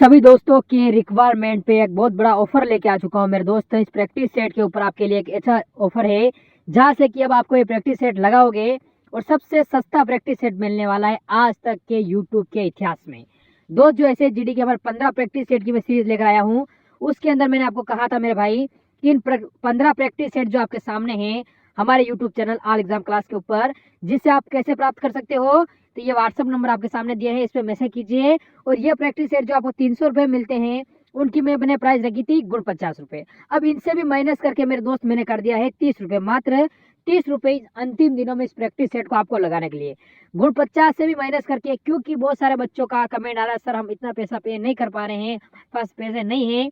सभी दोस्तों के रिक्वायरमेंट पे एक बहुत बड़ा ऑफर लेके आ चुका हूँ मेरे दोस्त। इस प्रैक्टिस सेट के ऊपर आपके लिए एक अच्छा ऑफर है, जहाँ से कि अब आपको ये प्रैक्टिस सेट लगाओगे और सबसे सस्ता प्रैक्टिस सेट मिलने वाला है आज तक के यूट्यूब के इतिहास में। दोस्त, जो ऐसे जीडी के हमारे 15 प्रैक्टिस सेट की मैं सीरीज लेकर आया हूँ, उसके अंदर मैंने आपको कहा था मेरे भाई कि इन 15 प्रैक्टिस सेट जो आपके सामने हैं हमारे YouTube channel all exam class के ऊपर, जिससे आप कैसे प्राप्त कर सकते हो, तो ये व्हाट्सअप नंबर आपके सामने दिए हैं, इस पर मैसेज कीजिए। और ये प्रैक्टिस सेट जो आपको 300 रुपये मिलते हैं, उनकी मैंने प्राइस रखी थी गुण 50 रुपये। अब इनसे भी माइनस करके मेरे दोस्त मैंने कर दिया है 30 रुपये, मात्र 30 रुपये अंतिम दिनों में इस प्रैक्टिस सेट को आपको लगाने के लिए। गुण 50 से भी माइनस करके, क्योंकि बहुत सारे बच्चों का कमेंट आ रहा है सर हम इतना पैसा पे नहीं कर पा रहे हैं, पास पैसे नहीं है,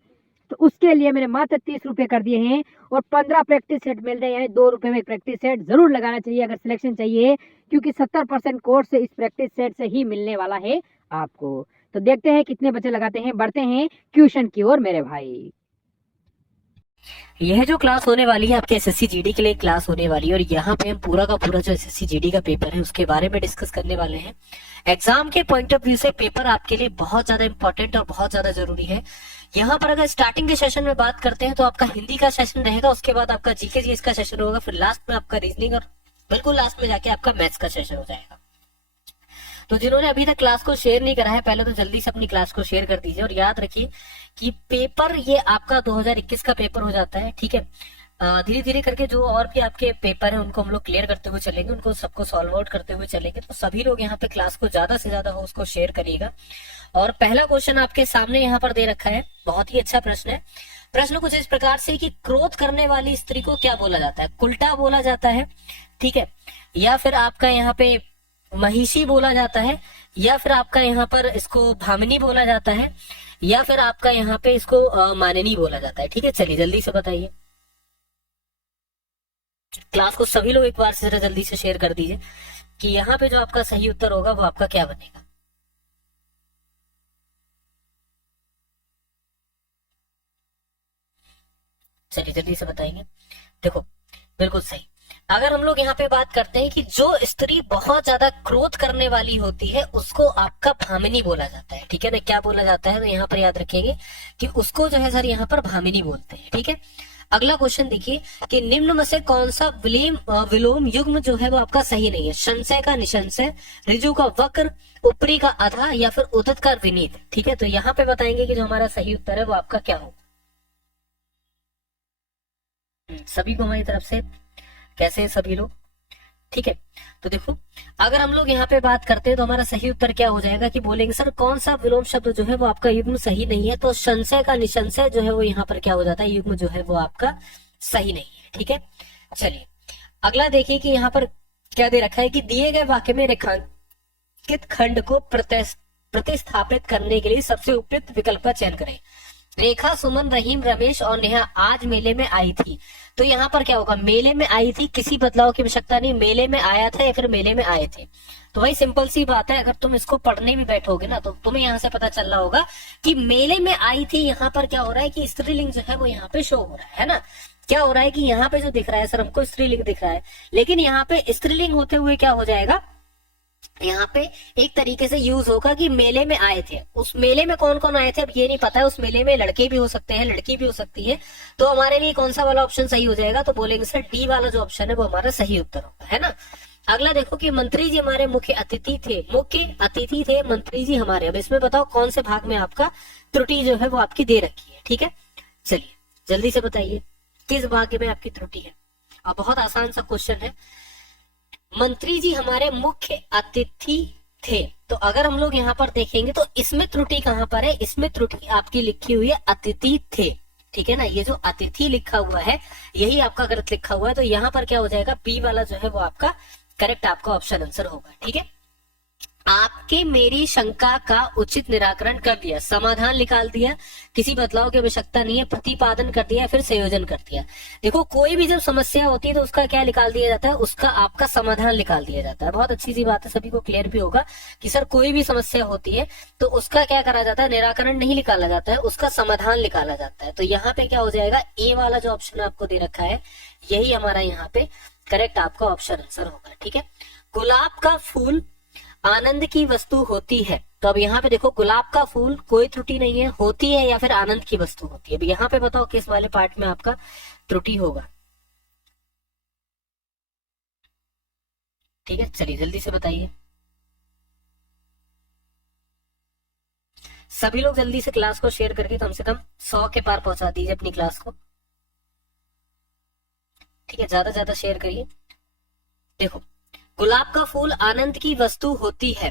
तो उसके लिए मैंने मात्र 30 रुपये कर दिए हैं। और 15 प्रैक्टिस सेट मिल रहे हैं, यानी 2 रुपये में एक प्रैक्टिस सेट जरूर लगाना चाहिए अगर सिलेक्शन चाहिए, क्योंकि 70% कोर्स इस प्रैक्टिस सेट से ही मिलने वाला है आपको। तो देखते हैं कितने बच्चे लगाते हैं, बढ़ते हैं ट्यूशन की ओर मेरे भाई। यह जो क्लास होने वाली है आपके एसएससी जीडी के लिए क्लास होने वाली है, और यहाँ पे हम पूरा का पूरा जो एसएससी जीडी का पेपर है उसके बारे में डिस्कस करने वाले हैं। एग्जाम के पॉइंट ऑफ व्यू से पेपर आपके लिए बहुत ज्यादा इंपॉर्टेंट और बहुत ज्यादा जरूरी है। यहाँ पर अगर स्टार्टिंग के सेशन में बात करते हैं तो आपका हिंदी का सेशन रहेगा, उसके बाद आपका जीके जीएस का सेशन होगा, फिर लास्ट में आपका रीजनिंग, और बिल्कुल लास्ट में जाके आपका मैथ्स का सेशन हो जाएगा। तो जिन्होंने अभी तक क्लास को शेयर नहीं करा है, पहले तो जल्दी से अपनी क्लास को शेयर कर दीजिए। और याद रखिए कि पेपर ये आपका 2021 का पेपर हो जाता है, ठीक है। धीरे धीरे करके जो और भी आपके पेपर है उनको हम लोग क्लियर करते हुए चलेंगे, उनको सबको सॉल्व आउट करते हुए चलेंगे। तो सभी लोग यहाँ पे क्लास को ज्यादा से ज्यादा हो उसको शेयर करिएगा। और पहला क्वेश्चन आपके सामने यहाँ पर दे रखा है, बहुत ही अच्छा प्रश्न है। प्रश्न कुछ इस प्रकार से कि क्रोध करने वाली स्त्री को क्या बोला जाता है? कुल्टा बोला जाता है, ठीक है, या फिर आपका यहाँ पे महिषी बोला जाता है, या फिर आपका यहाँ पर इसको भामिनी बोला जाता है, या फिर आपका यहाँ पे इसको मानिनी बोला जाता है। ठीक है, चलिए जल्दी से बताइए। क्लास को सभी लोग एक बार से जरा जल्दी से शेयर कर दीजिए कि यहाँ पे जो आपका सही उत्तर होगा वो आपका क्या बनेगा। चलिए जल्दी से बताएंगे। देखो, बिल्कुल सही। अगर हम लोग यहाँ पे बात करते हैं कि जो स्त्री बहुत ज्यादा क्रोध करने वाली होती है उसको आपका भामिनी बोला जाता है, ठीक है ना। क्या बोला जाता है? तो यहाँ पर याद रखेंगे कि उसको जो है सर यहाँ पर भामिनी बोलते हैं, ठीक है। अगला क्वेश्चन देखिए कि निम्न में से कौन सा विलोम युग्म जो है वो आपका सही नहीं है? संशय का निसंशय, ऋजु का वक्र, ऊपरी का आधा, या फिर उदत का विनीत। ठीक है, तो यहाँ पे बताएंगे कि जो हमारा सही उत्तर है वो आपका क्या होगा। सभी को हमारी तरफ से कैसे हैं सभी लोग? ठीक है, तो देखो अगर हम लोग यहाँ पे बात करते हैं तो हमारा सही उत्तर क्या हो जाएगा कि बोलेंगे सर कौन सा विलोम शब्द जो है वो आपका युग्म सही नहीं है? तो संशय का निसंशय जो है वो यहाँ पर क्या हो जाता है, युग्म जो है वो आपका सही नहीं है। ठीक है, चलिए अगला देखिए कि यहाँ पर क्या दे रखा है कि दिए गए वाक्य में रेखांकित खंड को प्रतिस्थापित करने के लिए सबसे उपयुक्त विकल्प का चयन करें। रेखा, सुमन, रहीम, रमेश और नेहा आज मेले में आई थी। तो यहाँ पर क्या होगा? मेले में आई थी, किसी बदलाव की आवश्यकता नहीं, मेले में आया था या फिर मेले में आए थे। तो भाई सिंपल सी बात है, अगर तुम इसको पढ़ने भी बैठोगे ना तो तुम्हें यहाँ से पता चल रहा होगा कि मेले में आई थी। यहाँ पर क्या हो रहा है कि स्त्रीलिंग जो है वो यहाँ पे शो हो रहा है ना। क्या हो रहा है कि यहाँ पे जो दिख रहा है सर हमको स्त्रीलिंग दिख रहा है, लेकिन यहाँ पे स्त्रीलिंग होते हुए क्या हो जाएगा, यहाँ पे एक तरीके से यूज होगा कि मेले में आए थे। उस मेले में कौन कौन आए थे अब ये नहीं पता है, उस मेले में लड़के भी हो सकते हैं, लड़की भी हो सकती है। तो हमारे लिए कौन सा वाला ऑप्शन सही हो जाएगा? तो बोलेंगे सर डी वाला जो ऑप्शन है वो हमारा सही उत्तर होगा, है ना। अगला देखो कि मंत्री जी हमारे मुख्य अतिथि थे मंत्री जी हमारे। अब इसमें बताओ कौन से भाग में आपका त्रुटि जो है वो आपकी दे रखी है। ठीक है, चलिए जल्दी से बताइए किस भाग में आपकी त्रुटि है। अब बहुत आसान सा क्वेश्चन है, मंत्री जी हमारे मुख्य अतिथि थे। तो अगर हम लोग यहाँ पर देखेंगे तो इसमें त्रुटि कहाँ पर है? इसमें त्रुटि आपकी लिखी हुई है अतिथि थे, ठीक है ना। ये जो अतिथि लिखा हुआ है यही आपका गलत लिखा हुआ है। तो यहाँ पर क्या हो जाएगा, बी वाला जो है वो आपका करेक्ट आपका ऑप्शन आंसर होगा। ठीक है, आपके मेरी शंका का उचित निराकरण कर दिया, समाधान निकाल दिया, किसी बदलाव की आवश्यकता नहीं है, प्रतिपादन कर दिया, फिर संयोजन कर दिया। देखो कोई भी जब समस्या होती है तो उसका क्या निकाल दिया जाता है? उसका आपका समाधान निकाल दिया जाता है। बहुत अच्छी सी बात है, सभी को क्लियर भी होगा कि सर कोई भी समस्या होती है तो उसका क्या करा जाता है? निराकरण नहीं निकाला जाता है, उसका समाधान निकाला जाता है। तो यहाँ पे क्या हो जाएगा, ए वाला जो ऑप्शन आपको दे रखा है यही हमारा यहाँ पे करेक्ट आपका ऑप्शन आंसर होगा। ठीक है, गुलाब का फूल आनंद की वस्तु होती है। तो अब यहाँ पे देखो गुलाब का फूल कोई त्रुटि नहीं है, होती है या फिर आनंद की वस्तु होती है। अब यहाँ पे बताओ किस वाले पार्ट में आपका त्रुटि होगा। ठीक है, चलिए जल्दी से बताइए सभी लोग, जल्दी से क्लास को शेयर करके कम से कम 100 के पार पहुंचा दीजिए अपनी क्लास को। ठीक है, ज्यादा ज्यादा शेयर करिए। देखो, गुलाब का फूल आनंद की वस्तु होती है।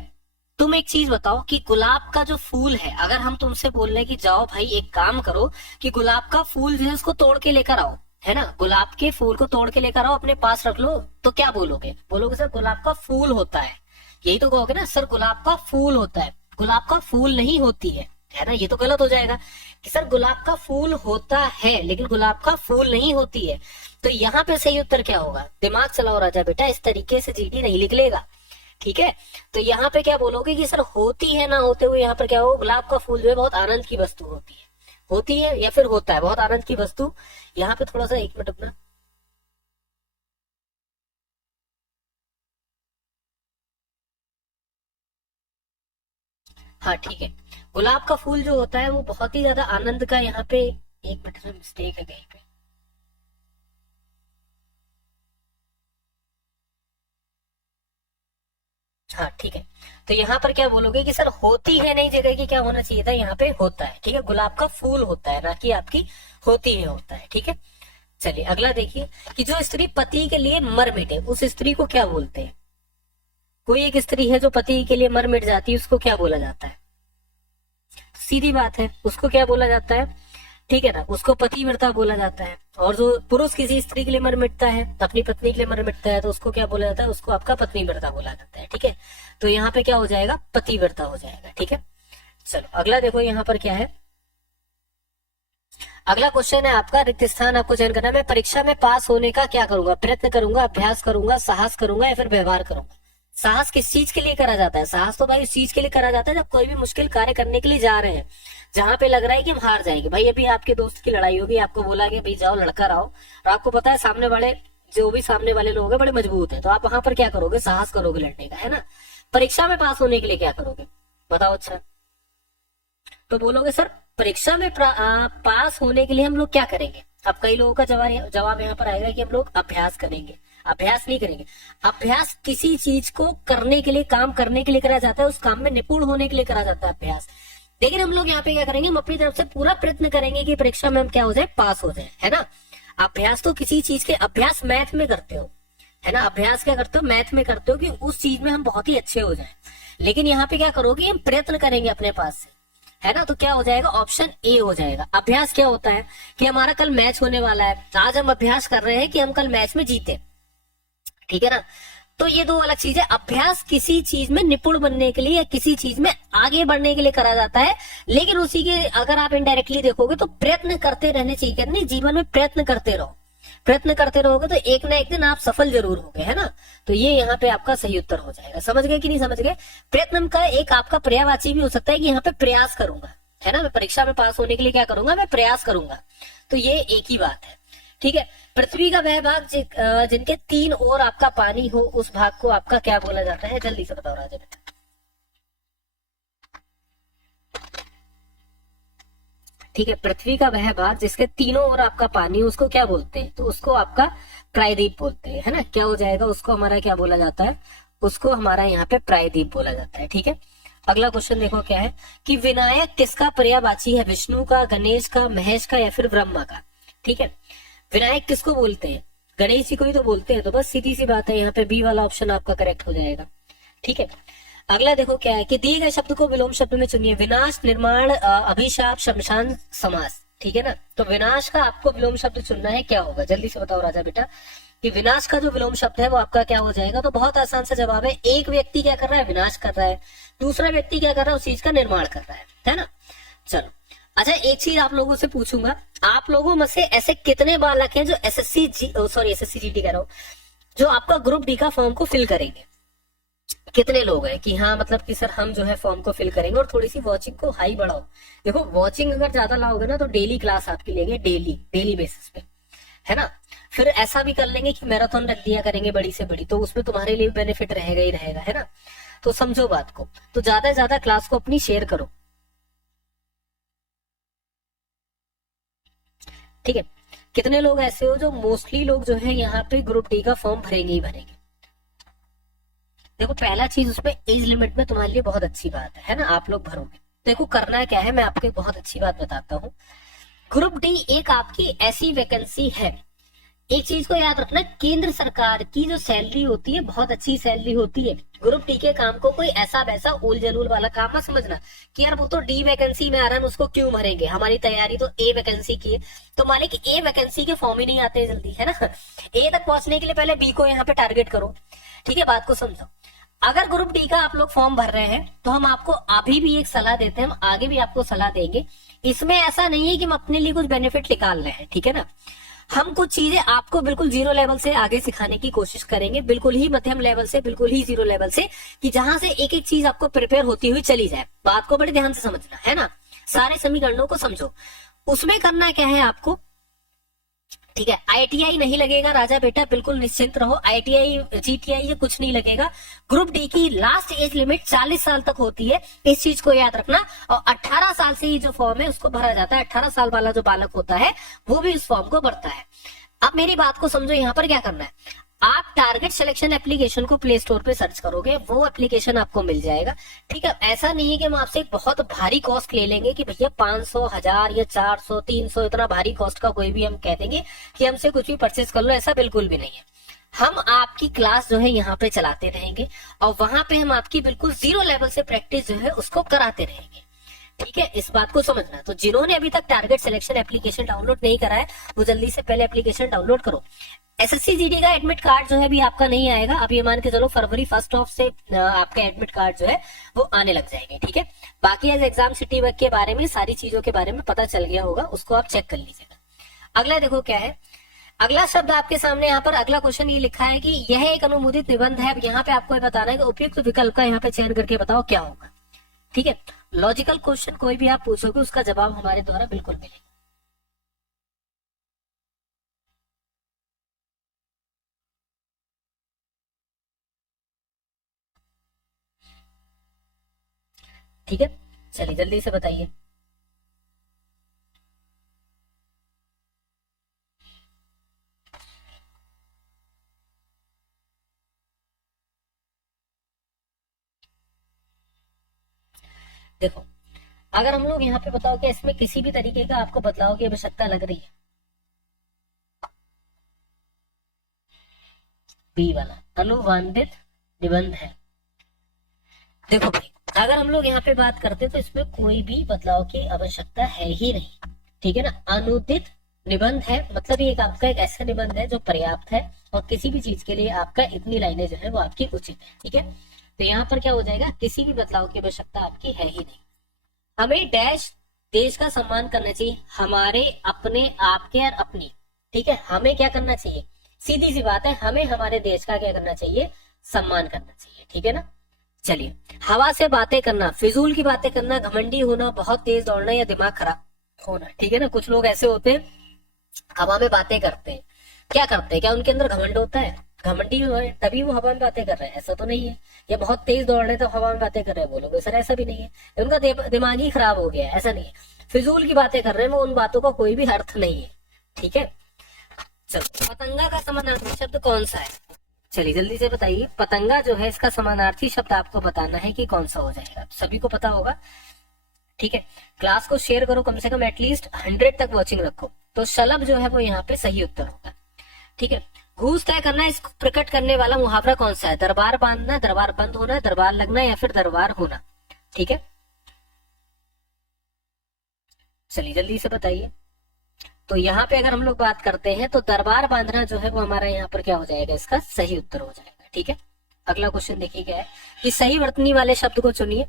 तुम एक चीज बताओ कि गुलाब का जो फूल है, अगर हम तुमसे बोल रहे हैं कि जाओ भाई एक काम करो कि गुलाब का फूल जो है उसको तोड़ के लेकर आओ, है ना, गुलाब के फूल को तोड़ के लेकर आओ अपने पास रख लो, तो क्या बोलोगे? बोलोगे सर गुलाब का फूल होता है। यही तो कहोगे ना, सर गुलाब का फूल होता है, गुलाब का फूल नहीं होती है ना। ये तो गलत हो जाएगा कि सर गुलाब का फूल होता है लेकिन गुलाब का फूल नहीं होती है। तो यहाँ पे सही उत्तर क्या होगा? दिमाग चलाओ राजा बेटा, इस तरीके से जीडी नहीं निकलेगा। ठीक है, तो यहाँ पे क्या बोलोगे कि सर होती है ना होते हुए यहाँ पर क्या होगा? गुलाब का फूल जो है बहुत आनंद की वस्तु होती है या फिर होता है बहुत आनंद की वस्तु। यहाँ पे थोड़ा सा 1 मिनट अपना, हाँ ठीक है, गुलाब का फूल जो होता है वो बहुत ही ज्यादा आनंद का, यहाँ पे 1 मिनट में मिस्टेक है कहीं पे। हाँ ठीक है, तो यहाँ पर क्या बोलोगे कि सर होती है नहीं, जगह की क्या होना चाहिए था, यहाँ पे होता है। ठीक है, गुलाब का फूल होता है ना कि आपकी होती है होता है। ठीक है, चलिए अगला देखिए कि जो स्त्री पति के लिए मर मिटे उस स्त्री को क्या बोलते हैं? कोई एक स्त्री है जो पति के लिए मर मिट जाती है, उसको क्या बोला जाता है? सीधी बात है, उसको क्या बोला जाता है? ठीक है ना, उसको पतिव्रता बोला जाता है। और जो पुरुष किसी स्त्री के लिए मर मिटता है, अपनी पत्नी के लिए मर मिटता है, तो उसको क्या बोला जाता है? उसको आपका पत्नीव्रता बोला जाता है। ठीक है, तो यहाँ पे क्या हो जाएगा? पतिव्रता हो जाएगा। ठीक है, चलो अगला देखो यहाँ पर क्या है। अगला क्वेश्चन है आपका, रिक्त स्थान आपको चयन करना है। मैं परीक्षा में पास होने का क्या करूंगा? प्रयत्न करूंगा, अभ्यास करूंगा, साहस करूंगा या फिर व्यवहार करूंगा? साहस किस चीज के लिए करा जाता है? साहस तो भाई उस चीज के लिए करा जाता है जब कोई भी मुश्किल कार्य करने के लिए जा रहे हैं, जहां पे लग रहा है कि हम हार जाएंगे। भाई अभी आपके दोस्त की लड़ाई होगी, आपको बोला कि भाई जाओ लड़का रहो, और आपको पता है सामने वाले जो भी सामने वाले लोग हैं बड़े मजबूत है, तो आप वहां पर क्या करोगे? साहस करोगे लड़ने का, है ना। परीक्षा में पास होने के लिए क्या करोगे बताओ? अच्छा, तो बोलोगे सर परीक्षा में पास होने के लिए हम लोग क्या करेंगे। अब कई लोगों का जवाब यहाँ पर आएगा कि हम लोग अभ्यास करेंगे। अभ्यास नहीं करेंगे। अभ्यास किसी चीज को करने के लिए, काम करने के लिए करा जाता है, उस काम में निपुण होने के लिए करा जाता है अभ्यास। लेकिन हम लोग यहाँ पे क्या करेंगे? हम अपनी तरफ से पूरा प्रयत्न करेंगे कि परीक्षा में हम क्या हो जाए? पास हो जाए, है ना। अभ्यास तो किसी चीज के, अभ्यास मैथ में करते हो, है ना। अभ्यास क्या करते हो? मैथ में करते हो कि उस चीज में हम बहुत ही अच्छे हो जाए। लेकिन यहाँ पे क्या करोगे? हम प्रयत्न करेंगे अपने पास से, है ना। तो क्या हो जाएगा? ऑप्शन ए हो जाएगा। अभ्यास क्या होता है कि हमारा कल मैच होने वाला है, आज हम अभ्यास कर रहे हैं कि हम कल मैच में जीते, ठीक है ना। तो ये दो अलग चीज है। अभ्यास किसी चीज में निपुण बनने के लिए या किसी चीज में आगे बढ़ने के लिए करा जाता है, लेकिन उसी के अगर आप इनडायरेक्टली देखोगे तो प्रयत्न करते रहने चाहिए। कहते नहीं, जीवन में प्रयत्न करते रहो, प्रयत्न करते रहोगे तो एक ना एक दिन आप सफल जरूर होगे, है ना। तो ये यहाँ पे आपका सही उत्तर हो जाएगा। समझ गए कि नहीं समझ गए? प्रयत्न का एक आपका पर्यायवाची भी हो सकता है कि यहाँ पे प्रयास करूंगा, है ना। मैं परीक्षा में पास होने के लिए क्या करूंगा? मैं प्रयास करूंगा। तो ये एक ही बात है, ठीक है। पृथ्वी का वह भाग जिनके 3 ओर आपका पानी हो, उस भाग को आपका क्या बोला जाता है? जल्दी से बताओ राजा बेटा। ठीक है, पृथ्वी का वह भाग जिसके तीनों ओर आपका पानी, उसको क्या बोलते हैं? तो उसको आपका प्रायद्वीप बोलते हैं, है ना। क्या हो जाएगा? उसको हमारा क्या बोला जाता है? उसको हमारा यहाँ पे प्रायद्वीप बोला जाता है, ठीक है। अगला क्वेश्चन देखो क्या है कि विनायक किसका पर्यायवाची है? विष्णु का, गणेश का, महेश का या फिर ब्रह्मा का? ठीक है, विनायक किसको बोलते हैं? गणेश जी को ही तो बोलते हैं। तो बस सीधी सी बात है, यहाँ पे बी वाला ऑप्शन आपका करेक्ट हो जाएगा, ठीक है। अगला देखो क्या है कि दिए गए शब्द को विलोम शब्द में चुनिए। विनाश, निर्माण, अभिशाप, शमशान, समास, ठीक है ना। तो विनाश का आपको विलोम शब्द चुनना है, क्या होगा? जल्दी से बताओ राजा बेटा कि विनाश का जो विलोम शब्द है वो आपका क्या हो जाएगा? तो बहुत आसान सा जवाब है। एक व्यक्ति क्या कर रहा है? विनाश कर रहा है, दूसरा व्यक्ति क्या कर रहा है? उस चीज का निर्माण कर रहा है ना। चलो अच्छा, एक चीज आप लोगों से पूछूंगा, आप लोगों में से ऐसे कितने बालक हैं जो एसएससी जीडी कह रहा हूं, जो आपका ग्रुप डी का फॉर्म को फिल करेंगे? कितने लोग हैं कि हाँ मतलब कि सर हम जो है फॉर्म को फिल करेंगे? और थोड़ी सी वॉचिंग को हाई बढ़ाओ। देखो वॉचिंग अगर ज्यादा लाओगे ना तो डेली क्लास आपकी लेंगे, डेली बेसिस पे, है ना। फिर ऐसा भी कर लेंगे कि मैराथन रख दिया करेंगे बड़ी से बड़ी, तो उसमें तुम्हारे लिए बेनिफिट रहेगा ही रहेगा, है ना। तो समझो बात को, तो ज्यादा से ज्यादा क्लास को अपनी शेयर करो, ठीक है। कितने लोग ऐसे हो जो मोस्टली लोग जो है यहाँ पे ग्रुप डी का फॉर्म भरेंगे ही भरेंगे। देखो पहला चीज उसमें एज लिमिट में तुम्हारे लिए बहुत अच्छी बात है ना, आप लोग भरोगे। देखो करना क्या है, मैं आपको एक बहुत अच्छी बात बताता हूँ। ग्रुप डी एक आपकी ऐसी वैकेंसी है, एक चीज को याद रखना, केंद्र सरकार की जो सैलरी होती है बहुत अच्छी सैलरी होती है। ग्रुप डी के काम को कोई ऐसा वैसा उल जलूल वाला काम मत समझना कि यार वो तो डी वैकेंसी में आ रहा है, उसको क्यों भरेंगे, हमारी तैयारी तो ए वैकेंसी की है। तो मालिक ए वैकेंसी के फॉर्म ही नहीं आते जल्दी, है ना। ए तक पहुंचने के लिए पहले बी को यहाँ पे टारगेट करो, ठीक है, बात को समझो। अगर ग्रुप डी का आप लोग फॉर्म भर रहे हैं तो हम आपको अभी भी एक सलाह देते हैं, हम आगे भी आपको सलाह देंगे। इसमें ऐसा नहीं है कि हम अपने लिए कुछ बेनिफिट निकाल रहे हैं, ठीक है ना। हम कुछ चीजें आपको बिल्कुल जीरो लेवल से आगे सिखाने की कोशिश करेंगे, बिल्कुल ही मध्यम लेवल से, बिल्कुल ही जीरो लेवल से, कि जहां से एक एक चीज आपको प्रिपेयर होती हुई चली जाए। बात को बड़े ध्यान से समझना है ना, सारे समीकरणों को समझो। उसमें करना क्या है आपको, ठीक है। आईटीआई नहीं लगेगा राजा बेटा, बिल्कुल निश्चिंत रहो। आईटीआई जीटीआई ये कुछ नहीं लगेगा। ग्रुप डी की लास्ट एज लिमिट 40 साल तक होती है, इस चीज को याद रखना। और 18 साल से ही जो फॉर्म है उसको भरा जाता है, 18 साल वाला जो बालक होता है वो भी इस फॉर्म को भरता है। अब मेरी बात को समझो, यहाँ पर क्या करना है, आप टारगेट सिलेक्शन एप्लीकेशन को प्ले स्टोर पे सर्च करोगे, वो एप्लीकेशन आपको मिल जाएगा, ठीक है। ऐसा नहीं है कि हम आपसे एक बहुत भारी कॉस्ट ले लेंगे कि भैया 500, 1000 या 400, 300, इतना भारी कॉस्ट का कोई भी हम कह देंगे कि हमसे कुछ भी परचेस कर लो, ऐसा बिल्कुल भी नहीं है। हम आपकी क्लास जो है यहाँ पे चलाते रहेंगे और वहां पे हम आपकी बिल्कुल जीरो लेवल से प्रैक्टिस जो है उसको कराते रहेंगे, ठीक है। इस बात को समझना। तो जिन्होंने अभी तक टारगेट सिलेक्शन एप्लीकेशन डाउनलोड नहीं करा है वो जल्दी से पहले एप्लीकेशन डाउनलोड करो। एसएससी जीडी का एडमिट कार्ड जो है अभी आपका नहीं आएगा, अब ये मान के चलो फरवरी 1 ऑफ से आपका एडमिट कार्ड जो है वो आने लग जाएंगे, ठीक है। बाकी एज एग्जाम सिटी वर्क के बारे में सारी चीजों के बारे में पता चल गया होगा, उसको आप चेक कर लीजिएगा। अगला देखो क्या है, अगला शब्द आपके सामने यहाँ पर अगला क्वेश्चन ये लिखा है कि यह एक अनुमोदित निबंध है। अब यहाँ पे आपको ये बताना है कि उपयुक्त विकल्प का यहाँ पे चयन करके बताओ क्या होगा, ठीक है। लॉजिकल क्वेश्चन कोई भी आप पूछोगे उसका जवाब हमारे द्वारा बिल्कुल मिलेगा। ठीक है, चलिए जल्दी से बताइए। देखो अगर हम लोग यहाँ पे बताओ कि इसमें किसी भी तरीके का आपको बदलाव की आवश्यकता लग रही है, बी वाला अनुबंधित निबंध है। देखो भाई अगर हम लोग यहाँ पे बात करते तो इसमें कोई भी बदलाव की आवश्यकता है ही नहीं, ठीक है ना। अनुदित निबंध है मतलब ये एक आपका एक ऐसा निबंध है जो पर्याप्त है और किसी भी चीज के लिए आपका इतनी लाइनें जो है वो आपकी उचित है, ठीक है। तो यहाँ पर क्या हो जाएगा, किसी भी बदलाव की आवश्यकता आपकी है ही नहीं। हमें डैश देश का सम्मान करना चाहिए, हमारे, अपने, आपके और अपनी, ठीक है। हमें क्या करना चाहिए, सीधी सी बात है, हमें हमारे देश का क्या करना चाहिए, सम्मान करना चाहिए, ठीक है ना। चलिए, हवा से बातें करना, फिजूल की बातें करना, घमंडी होना, बहुत तेज दौड़ना या दिमाग खराब होना, ठीक है ना। कुछ लोग ऐसे होते हैं हवा में बातें करते हैं, क्या करते हैं, क्या उनके अंदर घमंड होता है, घमंडी है तभी वो हवा में बातें कर रहे हैं, ऐसा तो नहीं है। या बहुत तेज दौड़ रहे हैं तो हवा में बातें कर रहे हैं वो लोग, सर ऐसा भी नहीं है, उनका दिमाग ही खराब हो गया है, ऐसा नहीं है। फिजूल की बातें कर रहे हैं वो, उन बातों का कोई भी अर्थ नहीं है, ठीक है। चलो पतंगा का समानार्थी शब्द कौन सा है, चलिए जल्दी से बताइए। पतंगा जो है इसका समानार्थी शब्द आपको बताना है कि कौन सा हो जाएगा, सभी को पता होगा, ठीक है। क्लास को शेयर करो, कम से कम एटलीस्ट 100 तक वॉचिंग रखो। तो शलभ जो है वो यहाँ पे सही उत्तर होगा, ठीक है। घूस तय करना, इसको प्रकट करने वाला मुहावरा कौन सा है, दरबार बांधना, दरबार बंद होना, दरबार लगना या फिर दरबार होना, ठीक है। चलिए जल्दी से बताइए। तो यहाँ पे अगर हम लोग बात करते हैं तो दरबार बांधना जो है वो हमारा यहाँ पर क्या हो जाएगा, इसका सही उत्तर हो जाएगा, ठीक है। अगला क्वेश्चन देखिए क्या है कि सही वर्तनी वाले शब्द को चुनिए।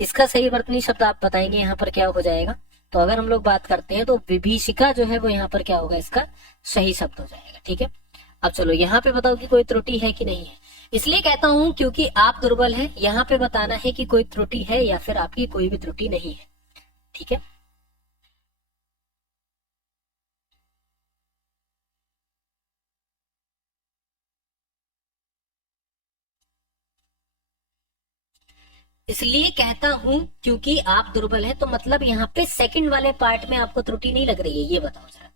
इसका सही वर्तनी शब्द आप बताएंगे यहाँ पर क्या हो जाएगा। तो अगर हम लोग बात करते हैं तो विभीषिका जो है वो यहाँ पर क्या होगा, इसका सही शब्द हो जाएगा, ठीक है। अब चलो यहाँ पे बताओ कि कोई त्रुटि है कि नहीं है। इसलिए कहता हूं क्योंकि आप दुर्बल हैं, यहाँ पे बताना है कि कोई त्रुटि है या फिर आपकी कोई भी त्रुटि नहीं है, ठीक है। इसलिए कहता हूं क्योंकि आप दुर्बल है, तो मतलब यहाँ पे सेकंड वाले पार्ट में आपको त्रुटि नहीं लग रही है, ये बताओ जरा।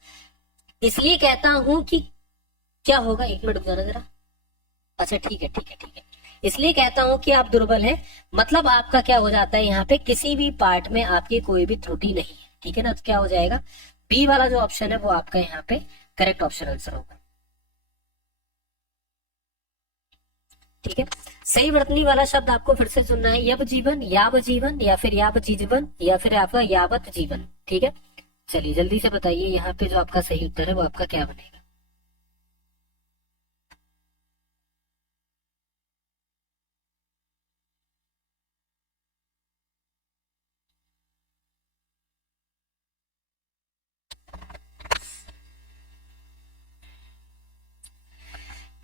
इसलिए कहता हूं कि क्या होगा, एक मिनट जरा जरा। अच्छा ठीक है ठीक है ठीक है। इसलिए कहता हूं कि आप दुर्बल है, मतलब आपका क्या हो जाता है, यहाँ पे किसी भी पार्ट में आपकी कोई भी त्रुटि नहीं है, ठीक है ना। तो क्या हो जाएगा, बी वाला जो ऑप्शन है वो आपका यहाँ पे करेक्ट ऑप्शन आंसर होगा। ठीक है। सही वर्तनी वाला शब्द आपको फिर से सुनना है, यब जीवन, याव जीवन, या फिर याव जीवन, या फिर आपका यावत जीवन। ठीक है, चलिए जल्दी से बताइए यहाँ पे जो आपका सही उत्तर है वो आपका क्या बनेगा।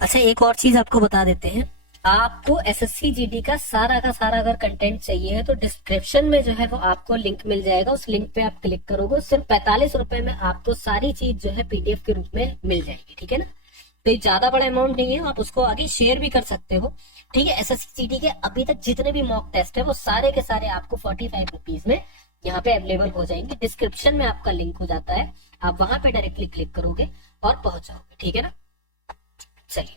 अच्छा एक और चीज आपको बता देते हैं, आपको एसएससी जीडी का सारा अगर कंटेंट चाहिए है तो डिस्क्रिप्शन में जो है वो आपको लिंक मिल जाएगा, उस लिंक पे आप क्लिक करोगे, सिर्फ 45 रुपए में आपको सारी चीज जो है पीडीएफ के रूप में मिल जाएगी। ठीक है ना, तो ये ज्यादा बड़ा अमाउंट नहीं है, आप उसको आगे शेयर भी कर सकते हो। ठीक है, एसएससी जीडी के अभी तक जितने भी मॉक टेस्ट है वो सारे के सारे आपको 45 रुपीज में यहाँ पे अवेलेबल हो जाएंगे। डिस्क्रिप्शन में आपका लिंक हो जाता है, आप वहां पे डायरेक्टली क्लिक करोगे और पहुंच जाओगे। ठीक है ना, चलिए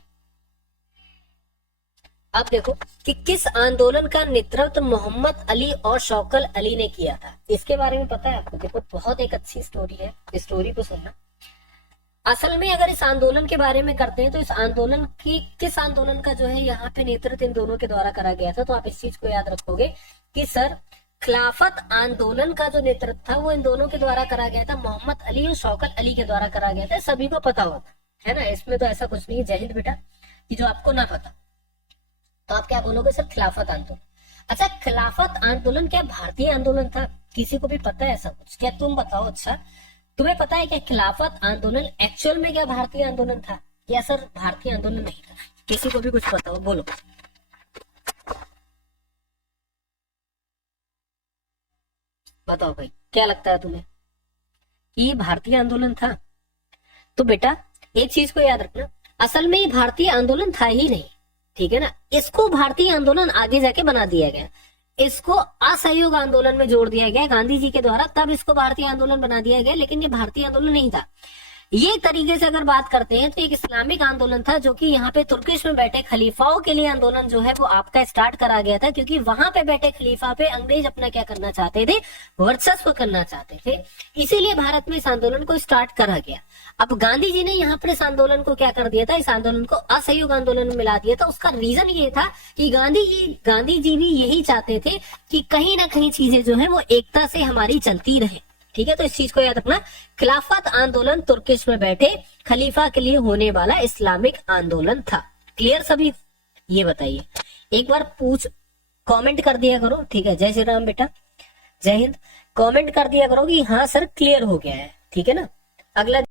अब देखो कि किस आंदोलन का नेतृत्व मोहम्मद अली और शौकत अली ने किया था, इसके बारे में पता है आपको। देखो बहुत एक अच्छी स्टोरी है, स्टोरी को सुनना। असल में अगर इस आंदोलन के बारे में करते हैं तो इस आंदोलन की किस आंदोलन का जो है यहाँ पे नेतृत्व इन दोनों के द्वारा करा गया था, तो आप इस चीज को याद रखोगे कि सर खिलाफत आंदोलन का जो नेतृत्व था वो इन दोनों के द्वारा करा गया था, मोहम्मद अली और शौकत अली के द्वारा करा गया था। सभी को पता होता है ना, इसमें तो ऐसा कुछ नहीं है। जय हिंद बेटा, कि जो आपको ना पता तो आप क्या बोलोगे, सर खिलाफत आंदोलन। अच्छा खिलाफत आंदोलन क्या भारतीय आंदोलन था, किसी को भी पता है ऐसा कुछ, क्या तुम बताओ। अच्छा तुम्हें पता है कि खिलाफत आंदोलन एक्चुअल में क्या भारतीय आंदोलन था, या सर भारतीय आंदोलन नहीं था, किसी को भी कुछ पता हो बोलो। बताओ भाई क्या लगता है तुम्हें, कि ये भारतीय आंदोलन था। तो बेटा एक चीज को याद रखना, असल में ये भारतीय आंदोलन था ही नहीं। ठीक है ना, इसको भारतीय आंदोलन आगे जाके बना दिया गया, इसको असहयोग आंदोलन में जोड़ दिया गया गांधी जी के द्वारा, तब इसको भारतीय आंदोलन बना दिया गया, लेकिन ये भारतीय आंदोलन नहीं था। ये तरीके से अगर बात करते हैं तो एक इस्लामिक आंदोलन था, जो कि यहाँ पे तुर्किश में बैठे खलीफाओं के लिए आंदोलन जो है वो आपका स्टार्ट करा गया था, क्योंकि वहां पे बैठे खलीफा पे अंग्रेज अपना क्या करना चाहते थे, वर्चस्व करना चाहते थे, इसीलिए भारत में इस आंदोलन को स्टार्ट करा गया। अब गांधी जी ने यहाँ पर इस आंदोलन को क्या कर दिया था, इस आंदोलन को असहयोग आंदोलन में मिला दिया था। उसका रीजन ये था कि गांधी जी भी यही चाहते थे कि कहीं ना कहीं चीजें जो है वो एकता से हमारी चलती रहे। ठीक है, तो इस चीज को याद रखना, खिलाफत आंदोलन तुर्किश में बैठे खलीफा के लिए होने वाला इस्लामिक आंदोलन था। क्लियर सभी, ये बताइए एक बार कमेंट कर दिया करो। ठीक है, जय श्री राम बेटा, जय हिंद। कमेंट कर दिया करो कि हाँ सर क्लियर हो गया है। ठीक है ना, अगला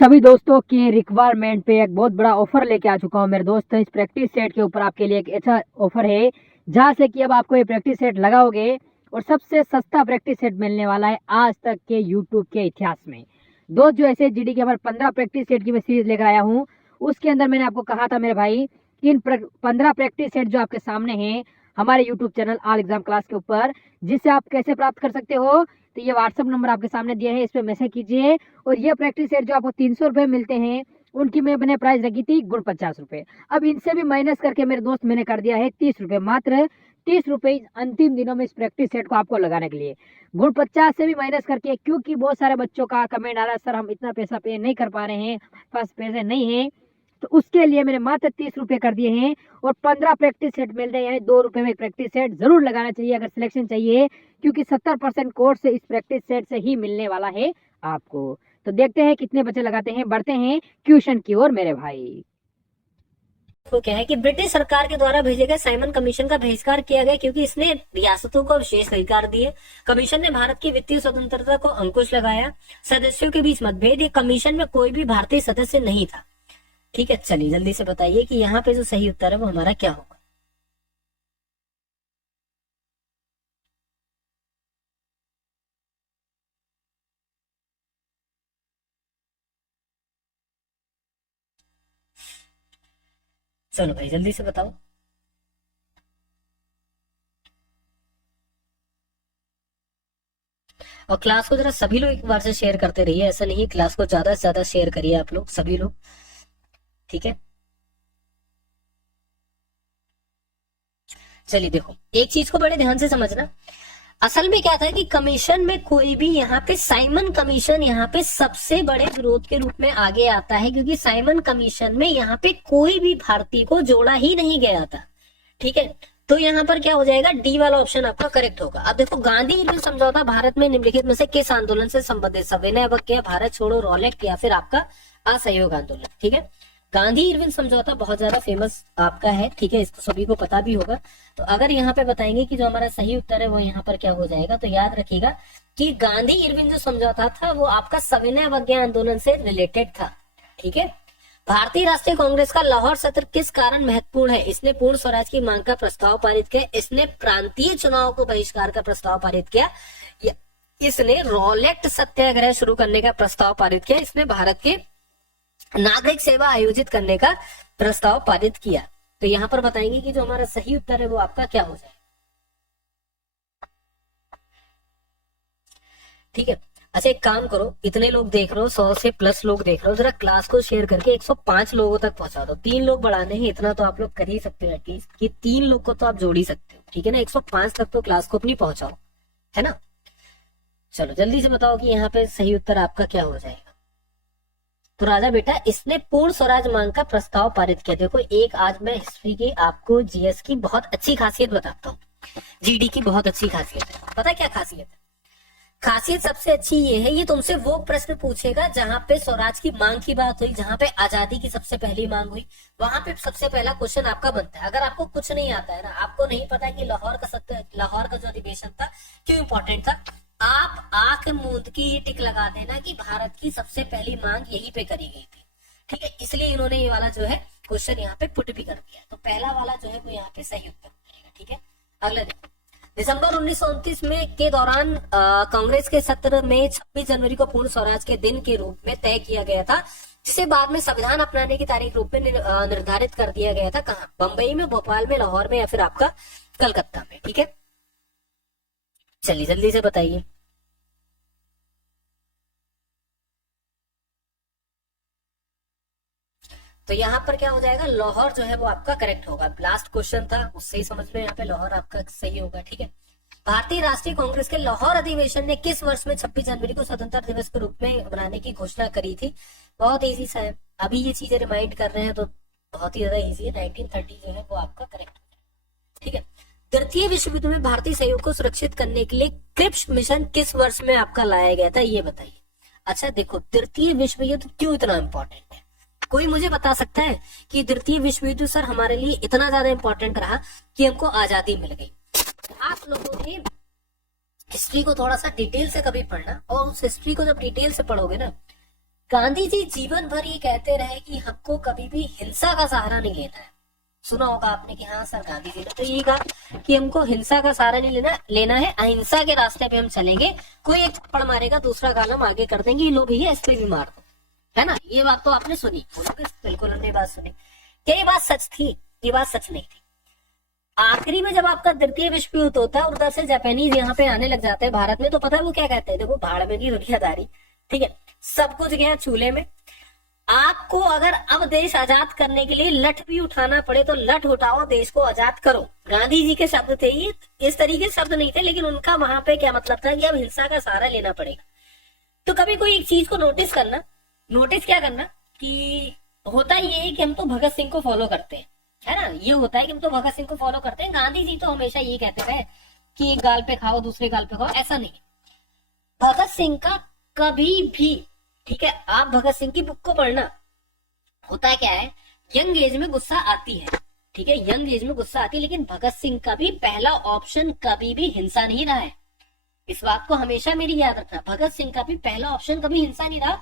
सभी दोस्तों के रिक्वायरमेंट पे एक बहुत बड़ा ऑफर लेके आ चुका हूँ मेरे दोस्त। इस प्रैक्टिस सेट के ऊपर आपके लिए एक अच्छा ऑफर है, जहाँ से कि अब आपको ये प्रैक्टिस सेट लगाओगे और सबसे सस्ता प्रैक्टिस सेट मिलने वाला है आज तक के यूट्यूब के इतिहास में। दोस्त जो ऐसे जीडी के हमारे 15 प्रैक्टिस सेट की मैं सीरीज लेकर आया हूँ, उसके अंदर मैंने आपको कहा था मेरे भाई कि इन 15 प्रैक्टिस सेट जो आपके सामने हैं हमारे YouTube channel all exam class के ऊपर, जिससे आप कैसे प्राप्त कर सकते हो, तो ये व्हाट्सअप नंबर आपके सामने दिया है, इस पर मैसेज कीजिए। और ये प्रैक्टिस सेट जो आपको 300 रुपए मिलते हैं, उनकी मैंने प्राइस रखी थी गुण 50 रुपए। अब इनसे भी माइनस करके मेरे दोस्त मैंने कर दिया है 30 रुपए, मात्र 30 रुपए अंतिम दिनों में इस प्रैक्टिस सेट को आपको लगाने के लिए। गुण 50 से भी माइनस करके, क्योंकि बहुत सारे बच्चों का कमेंट आ रहा है सर हम इतना पैसा पे नहीं कर पा रहे हैं, पास पैसे नहीं है, तो उसके लिए मैंने मात्र 30 रुपए कर दिए हैं। और 15 प्रैक्टिस सेट मिल रहे हैं, यानी 2 रुपए में एक प्रैक्टिस सेट जरूर लगाना चाहिए अगर सिलेक्शन चाहिए, क्योंकि 70% कोर्स से इस प्रैक्टिस सेट से ही मिलने वाला है आपको। तो देखते हैं कितने बच्चे लगाते हैं, बढ़ते हैं क्वेश्चन की ओर मेरे भाई। तो क्या है कि ब्रिटिश सरकार के द्वारा भेजे गए साइमन कमीशन का बहिष्कार किया गया, क्योंकि इसने रियासतों को विशेष अधिकार दिए। कमीशन ने भारत की वित्तीय स्वतंत्रता को अंकुश लगाया। सदस्यों के बीच मतभेद, ये कमीशन में कोई भी भारतीय सदस्य नहीं था। ठीक है, चलिए जल्दी से बताइए कि यहाँ पे जो सही उत्तर है वो हमारा क्या होगा। चलो भाई जल्दी से बताओ। और क्लास को जरा सभी लोग एक बार से शेयर करते रहिए, ऐसा नहीं, क्लास को ज्यादा से ज्यादा शेयर करिए आप लोग सभी लोग, ठीक है। चलिए देखो, एक चीज को बड़े ध्यान से समझना, असल में क्या था कि कमीशन में कोई भी यहाँ पे साइमन कमीशन यहाँ पे सबसे बड़े विरोध के रूप में आगे आता है, क्योंकि साइमन कमीशन में यहाँ पे कोई भी भारतीय को जोड़ा ही नहीं गया था, ठीक है। तो यहाँ पर क्या हो जाएगा, डी वाला ऑप्शन आपका करेक्ट होगा। अब देखो, गांधी इरविन समझौता भारत में निम्नलिखित में से किस आंदोलन से संबंधित, सविनय अवज्ञा, भारत छोड़ो, रॉलेट या फिर आपका असहयोग आंदोलन, ठीक है। गांधी इरविन समझौता बहुत ज्यादा फेमस आपका है, ठीक है, इसको सभी को पता भी होगा। तो अगर यहाँ पे बताएंगे कि जो हमारा सही उत्तर है वो यहाँ पर क्या हो जाएगा, तो याद रखिएगा कि गांधी इरविन जो समझौता था वो आपका सविनय अवज्ञा आंदोलन से रिलेटेड था, ठीक है। भारतीय राष्ट्रीय कांग्रेस का लाहौर सत्र किस कारण महत्वपूर्ण है, इसने पूर्ण स्वराज की मांग का प्रस्ताव पारित किया, इसने प्रांतीय चुनाव को बहिष्कार का प्रस्ताव पारित किया, इसने रॉलेट सत्याग्रह शुरू करने का प्रस्ताव पारित किया, इसने भारत के नागरिक सेवा आयोजित करने का प्रस्ताव पारित किया। तो यहां पर बताएंगे कि जो हमारा सही उत्तर है वो आपका क्या हो जाए, ठीक है। अच्छा, एक काम करो, इतने लोग देख रहे हो, 100 से प्लस लोग देख रहे हो, जरा क्लास को शेयर करके 105 लोगों तक पहुंचा दो। 3 लोग बढ़ाने हैं, इतना तो आप लोग कर ही सकते हो एटलीस्ट, कि 3 लोग को तो आप जोड़ ही सकते हो, ठीक है ना। 105 तक तो क्लास को अपनी पहुंचाओ, है ना। चलो जल्दी से बताओ कि यहाँ पे सही उत्तर आपका क्या हो जाएगा। तो राजा बेटा, इसने पूर्ण स्वराज मांग का प्रस्ताव पारित किया। देखो, एक आज मैं हिस्ट्री की आपको जीएस की बहुत अच्छी खासियत बताता हूँ, जीडी की बहुत अच्छी खासियत है। पता क्या खासियत है? खासियत सबसे अच्छी ये है, ये तुमसे वो प्रश्न पूछेगा जहां पे स्वराज की मांग की बात हुई, जहां पे आजादी की सबसे पहली मांग हुई, वहां पे सबसे पहला क्वेश्चन आपका बनता है। अगर आपको कुछ नहीं आता है ना, आपको नहीं पता कि लाहौर का जो अधिवेशन था क्यों इंपॉर्टेंट था, आप आंख मूंद की ये टिक लगा देना कि भारत की सबसे पहली मांग यहीं पे करी गई थी, ठीक है। इसलिए इन्होंने ये वाला जो है क्वेश्चन यहाँ पे पुट भी कर दिया। तो पहला वाला जो है वो यहाँ पे सही उत्तर मिलेगा, ठीक है। अगला देखो, दिसंबर 1929 में के दौरान कांग्रेस के सत्र में 26 जनवरी को पूर्ण स्वराज के दिन के रूप में तय किया गया था, जिसे बाद में संविधान अपनाने की तारीख रूप में निर्धारित कर दिया गया था। कहाँ? बंबई में, भोपाल में, लाहौर में या फिर आपका कलकत्ता में, ठीक है। चलिए जल्दी से बताइए। तो यहाँ पर क्या हो जाएगा, लाहौर जो है वो आपका करेक्ट होगा। लास्ट क्वेश्चन था, उससे ही समझ लो यहाँ पे लाहौर आपका सही होगा, ठीक है। भारतीय राष्ट्रीय कांग्रेस के लाहौर अधिवेशन ने किस वर्ष में 26 जनवरी को स्वतंत्रता दिवस के रूप में मनाने की घोषणा करी थी? बहुत इजी सा है, अभी ये चीजें रिमाइंड कर रहे हैं तो बहुत ही ज्यादा इजी है। 1930 जो है वो आपका करेक्ट, ठीक है। तृतीय विश्व युद्ध में भारतीय सहयोग को सुरक्षित करने के लिए क्रिप्स मिशन किस वर्ष में आपका लाया गया था, ये बताइए। अच्छा देखो, तृतीय विश्व युद्ध क्यों इतना इंपॉर्टेंट है? कोई मुझे बता सकता है कि तृतीय विश्व युद्ध सर हमारे लिए इतना ज्यादा इंपॉर्टेंट रहा कि हमको आजादी मिल गई? आप लोगों ने हिस्ट्री को थोड़ा सा डिटेल से कभी पढ़ना, और उस हिस्ट्री को जब डिटेल से पढ़ोगे ना, गांधी जी जीवन भर ये कहते रहे कि हमको कभी भी हिंसा का सहारा नहीं लेना है। सुना होगा आपने कि हाँ सर गांधी जी ने तो ये कहा कि हमको हिंसा का सहारा नहीं लेना है, अहिंसा के रास्ते पे हम चलेंगे। कोई एक थप्पड़ मारेगा, दूसरा गाल हम आगे कर देंगे, ये लो भैया इस पे भी मार दो, है ना। ये बात तो आपने सुनी, बोलोगे बिल्कुल हमने बात सुनी। क्या ये बात सच थी? ये बात सच नहीं थी। आखिरी में जब आपका तृतीय विश्व युद्ध होता है और उधर से जापानीज यहाँ पे आने लग जाते हैं भारत में, तो पता है वो क्या कहते हैं? देखो, भाड़ में की दुनियादारी, ठीक है, सब कुछ गया चूल्हे में। आपको अगर अब देश आजाद करने के लिए लठ भी उठाना पड़े तो लठ उठाओ, देश को आजाद करो। गांधी जी के शब्द थे ये, इस तरीके शब्द नहीं थे, लेकिन उनका वहां पे क्या मतलब था कि अब हिंसा का सहारा लेना पड़ेगा। तो कभी कोई एक चीज को नोटिस करना, नोटिस क्या करना कि होता ये है कि हम तो भगत सिंह को फॉलो करते हैं, है ना। ये होता है कि हम तो भगत सिंह को फॉलो करते हैं। गांधी जी तो हमेशा ये कहते रहे कि एक गाल पे खाओ दूसरे गाल पे खाओ, ऐसा नहीं। भगत सिंह का कभी भी, ठीक है, आप भगत सिंह की बुक को पढ़ना, होता क्या है, यंग एज में गुस्सा आती है, ठीक है, यंग एज में गुस्सा आती है, लेकिन भगत सिंह का भी पहला ऑप्शन कभी भी हिंसा नहीं रहा है। इस बात को हमेशा मेरी याद रखना, भगत सिंह का भी पहला ऑप्शन कभी हिंसा नहीं रहा,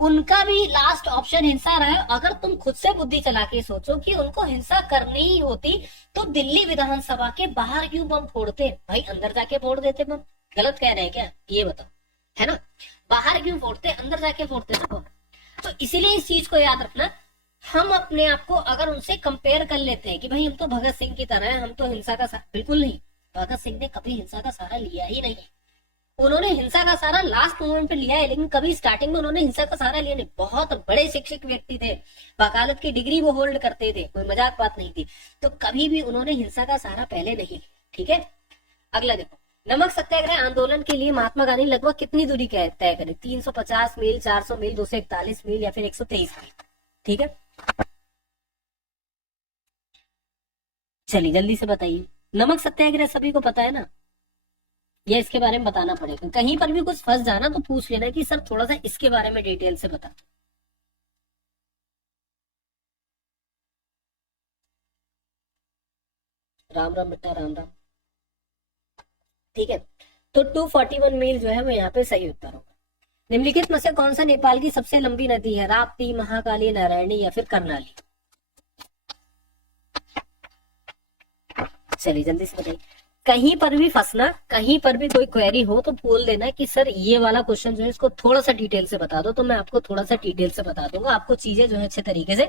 उनका भी लास्ट ऑप्शन हिंसा रहा है। अगर तुम खुद से बुद्धि चला के सोचो कि उनको हिंसा करनी ही होती तो दिल्ली विधानसभा के बाहर क्यों बम फोड़ते? भाई अंदर जाके फोड़ देते बम। गलत कह रहे हैं क्या? ये बताओ, है ना। बाहर क्यों फोड़ते? अंदर जाके फोड़ते ना बम। तो इसीलिए इस चीज को याद रखना, हम अपने आप को अगर उनसे कंपेयर कर लेते हैं कि भाई हम तो भगत सिंह की तरह हैं, हम तो हिंसा का बिल्कुल नहीं। भगत सिंह ने कभी हिंसा का सहारा लिया ही नहीं। उन्होंने हिंसा का सहारा लास्ट मोमेंट पे लिया है, लेकिन कभी स्टार्टिंग में उन्होंने हिंसा का सहारा लिया नहीं। बहुत बड़े शिक्षित व्यक्ति थे, वकालत की डिग्री वो होल्ड करते थे, कोई मजाक बात नहीं थी। तो कभी भी उन्होंने हिंसा का सहारा पहले नहीं लिया। ठीक है, अगला देखो, नमक सत्याग्रह आंदोलन के लिए महात्मा गांधी लगभग कितनी दूरी तय करें? 350 मील, 400 मील, 241 मील या फिर 123 मील? ठीक है, चलिए जल्दी से बताइए। नमक सत्याग्रह सभी को पता है ना, या इसके बारे में बताना पड़ेगा? कहीं पर भी कुछ फंस जाना तो पूछ लेना कि सर थोड़ा सा इसके बारे में डिटेल से बता। राम राम बेटा, राम राम। ठीक है, तो 241 मील जो है वो यहाँ पे सही उत्तर होगा। निम्नलिखित में से कौन सा नेपाल की सबसे लंबी नदी है? राप्ती, महाकाली, नारायणी या फिर कर्णाली? चलिए जल्दी से बताइए। कहीं पर भी फंसना, कहीं पर भी कोई क्वेरी हो तो बोल देना कि सर ये वाला क्वेश्चन जो है इसको थोड़ा सा डिटेल से बता दो, तो मैं आपको थोड़ा सा डिटेल से बता दूंगा, आपको चीजें जो है अच्छे तरीके से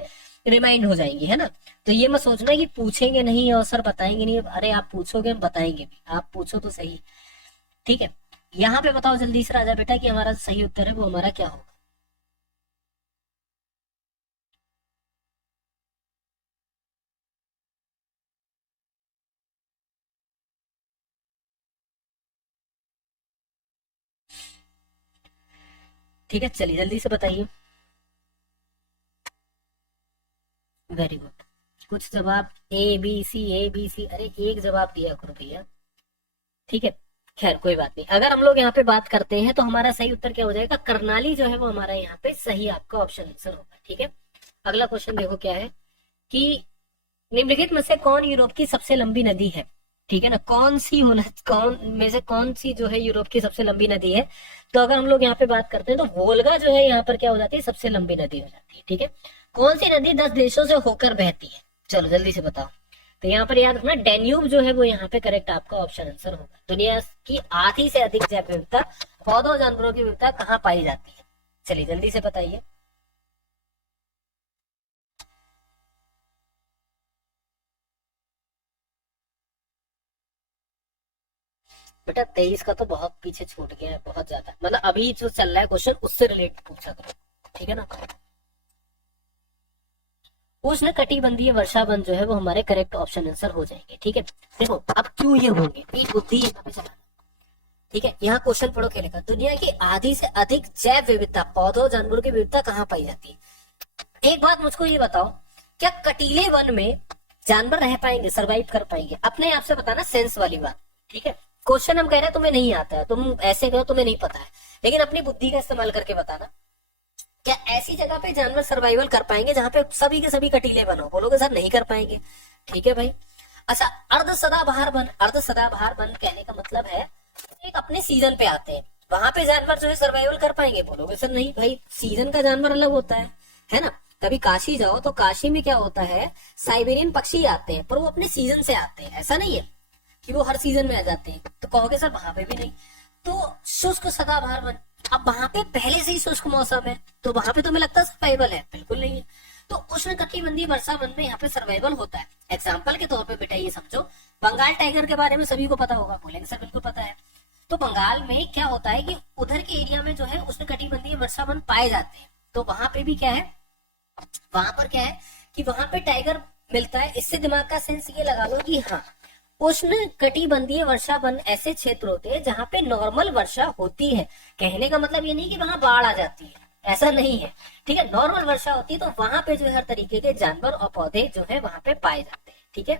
रिमाइंड हो जाएंगी, है ना। तो ये मत सोचना कि पूछेंगे नहीं और सर बताएंगे नहीं। अरे आप पूछोगे हम बताएंगे भी, आप पूछो तो सही। ठीक है, यहाँ पे बताओ जल्दी से राजा बेटा कि हमारा सही उत्तर है वो हमारा क्या होगा? ठीक है, चलिए जल्दी से बताइए। वेरी गुड, कुछ जवाब A B C, A B C, अरे एक जवाब दिया करो भैया। ठीक है, खैर कोई बात नहीं। अगर हम लोग यहाँ पे बात करते हैं तो हमारा सही उत्तर क्या हो जाएगा? कर्णाली जो है वो हमारा यहाँ पे सही आपका ऑप्शन आंसर होगा। ठीक है, अगला क्वेश्चन देखो क्या है कि निम्नलिखित में से कौन यूरोप की सबसे लंबी नदी है? ठीक है ना, कौन सी होना, कौन में से कौन सी जो है यूरोप की सबसे लंबी नदी है? तो अगर हम लोग यहाँ पे बात करते हैं तो वोल्गा जो है यहाँ पर क्या हो जाती है? सबसे लंबी नदी हो जाती है। ठीक है, कौन सी नदी 10 देशों से होकर बहती है? चलो जल्दी से बताओ। तो यहाँ पर याद रखना, डेन्यूब जो है वो यहाँ पे करेक्ट आपका ऑप्शन आंसर होगा। दुनिया की आधी से अधिक जैव विविधता, पौधों जानवरों की विविधता कहाँ पाई जाती है? चलिए जल्दी से बताइए। बेटा 23 का तो बहुत पीछे छूट गया है, बहुत ज्यादा। मतलब अभी जो चल रहा है क्वेश्चन उससे रिलेटेड पूछा करो, ठीक है ना। उष्ण कटिबंधीय वर्षावन जो है वो हमारे करेक्ट ऑप्शन आंसर हो जाएंगे। ठीक है, देखो अब क्यों ये होंगे, एक बुद्धि यहाँ पे चलाना। ठीक है, यहाँ क्वेश्चन पढ़ो क्या लिखा, दुनिया की आधी से अधिक जैव विविधता, पौधों जानवरों की विविधता कहाँ पाई जाती है? एक बात मुझको ये बताओ, क्या कटीले वन में जानवर रह पाएंगे, सरवाइव कर पाएंगे? अपने आप से बताना, सेंस वाली बात। ठीक है, क्वेश्चन हम कह रहे हैं तुम्हें नहीं आता है, तुम ऐसे कहो तुम्हें नहीं पता है, लेकिन अपनी बुद्धि का इस्तेमाल करके बताना, क्या ऐसी जगह पे जानवर सर्वाइवल कर पाएंगे जहां पे सभी के सभी कटीले वन हो? बोलोगे सर नहीं कर पाएंगे। ठीक है भाई, अच्छा अर्ध सदाबहार वन, अर्ध सदाबहार वन कहने का मतलब है एक अपने सीजन पे आते हैं, वहां पे जानवर जो है सर्वाइवल कर पाएंगे? बोलोगे सर नहीं भाई, सीजन का जानवर अलग होता है ना। कभी काशी जाओ तो काशी में क्या होता है, साइबेरियन पक्षी आते हैं, पर वो अपने सीजन से आते हैं, ऐसा नहीं है कि वो हर सीजन में आ जाते हैं। तो कहोगे सर वहां पे भी नहीं, तो शुष्क सदाबहार वन, अब वहां पे पहले से ही शुष्क मौसम है तो वहां पे तुम्हें लगता है सर्वाइवल है? बिल्कुल नहीं है। तो उष्ण कटिबंधीय वर्षा वन में यहाँ पे सर्वाइवल होता है। एग्जाम्पल के तौर पे बेटा ये समझो, बंगाल टाइगर के बारे में सभी को पता होगा? बोलेंगे सर बिल्कुल पता है। तो बंगाल में क्या होता है कि उधर के एरिया में जो है उष्ण कटिबंधीय वर्षा वन पाए जाते हैं, तो वहां पे भी क्या है, वहां पर क्या है कि वहां पे टाइगर मिलता है। इससे दिमाग का सेंस ये लगा लो कि हाँ, उष्ण कटिबंधीय वर्षा वन ऐसे क्षेत्र होते हैं जहां पे नॉर्मल वर्षा होती है। कहने का मतलब ये नहीं कि वहां बाढ़ आ जाती है, ऐसा नहीं है। ठीक है, नॉर्मल वर्षा होती है तो वहां पे जो है हर तरीके के जानवर और पौधे जो है वहां पे पाए जाते हैं। ठीक है,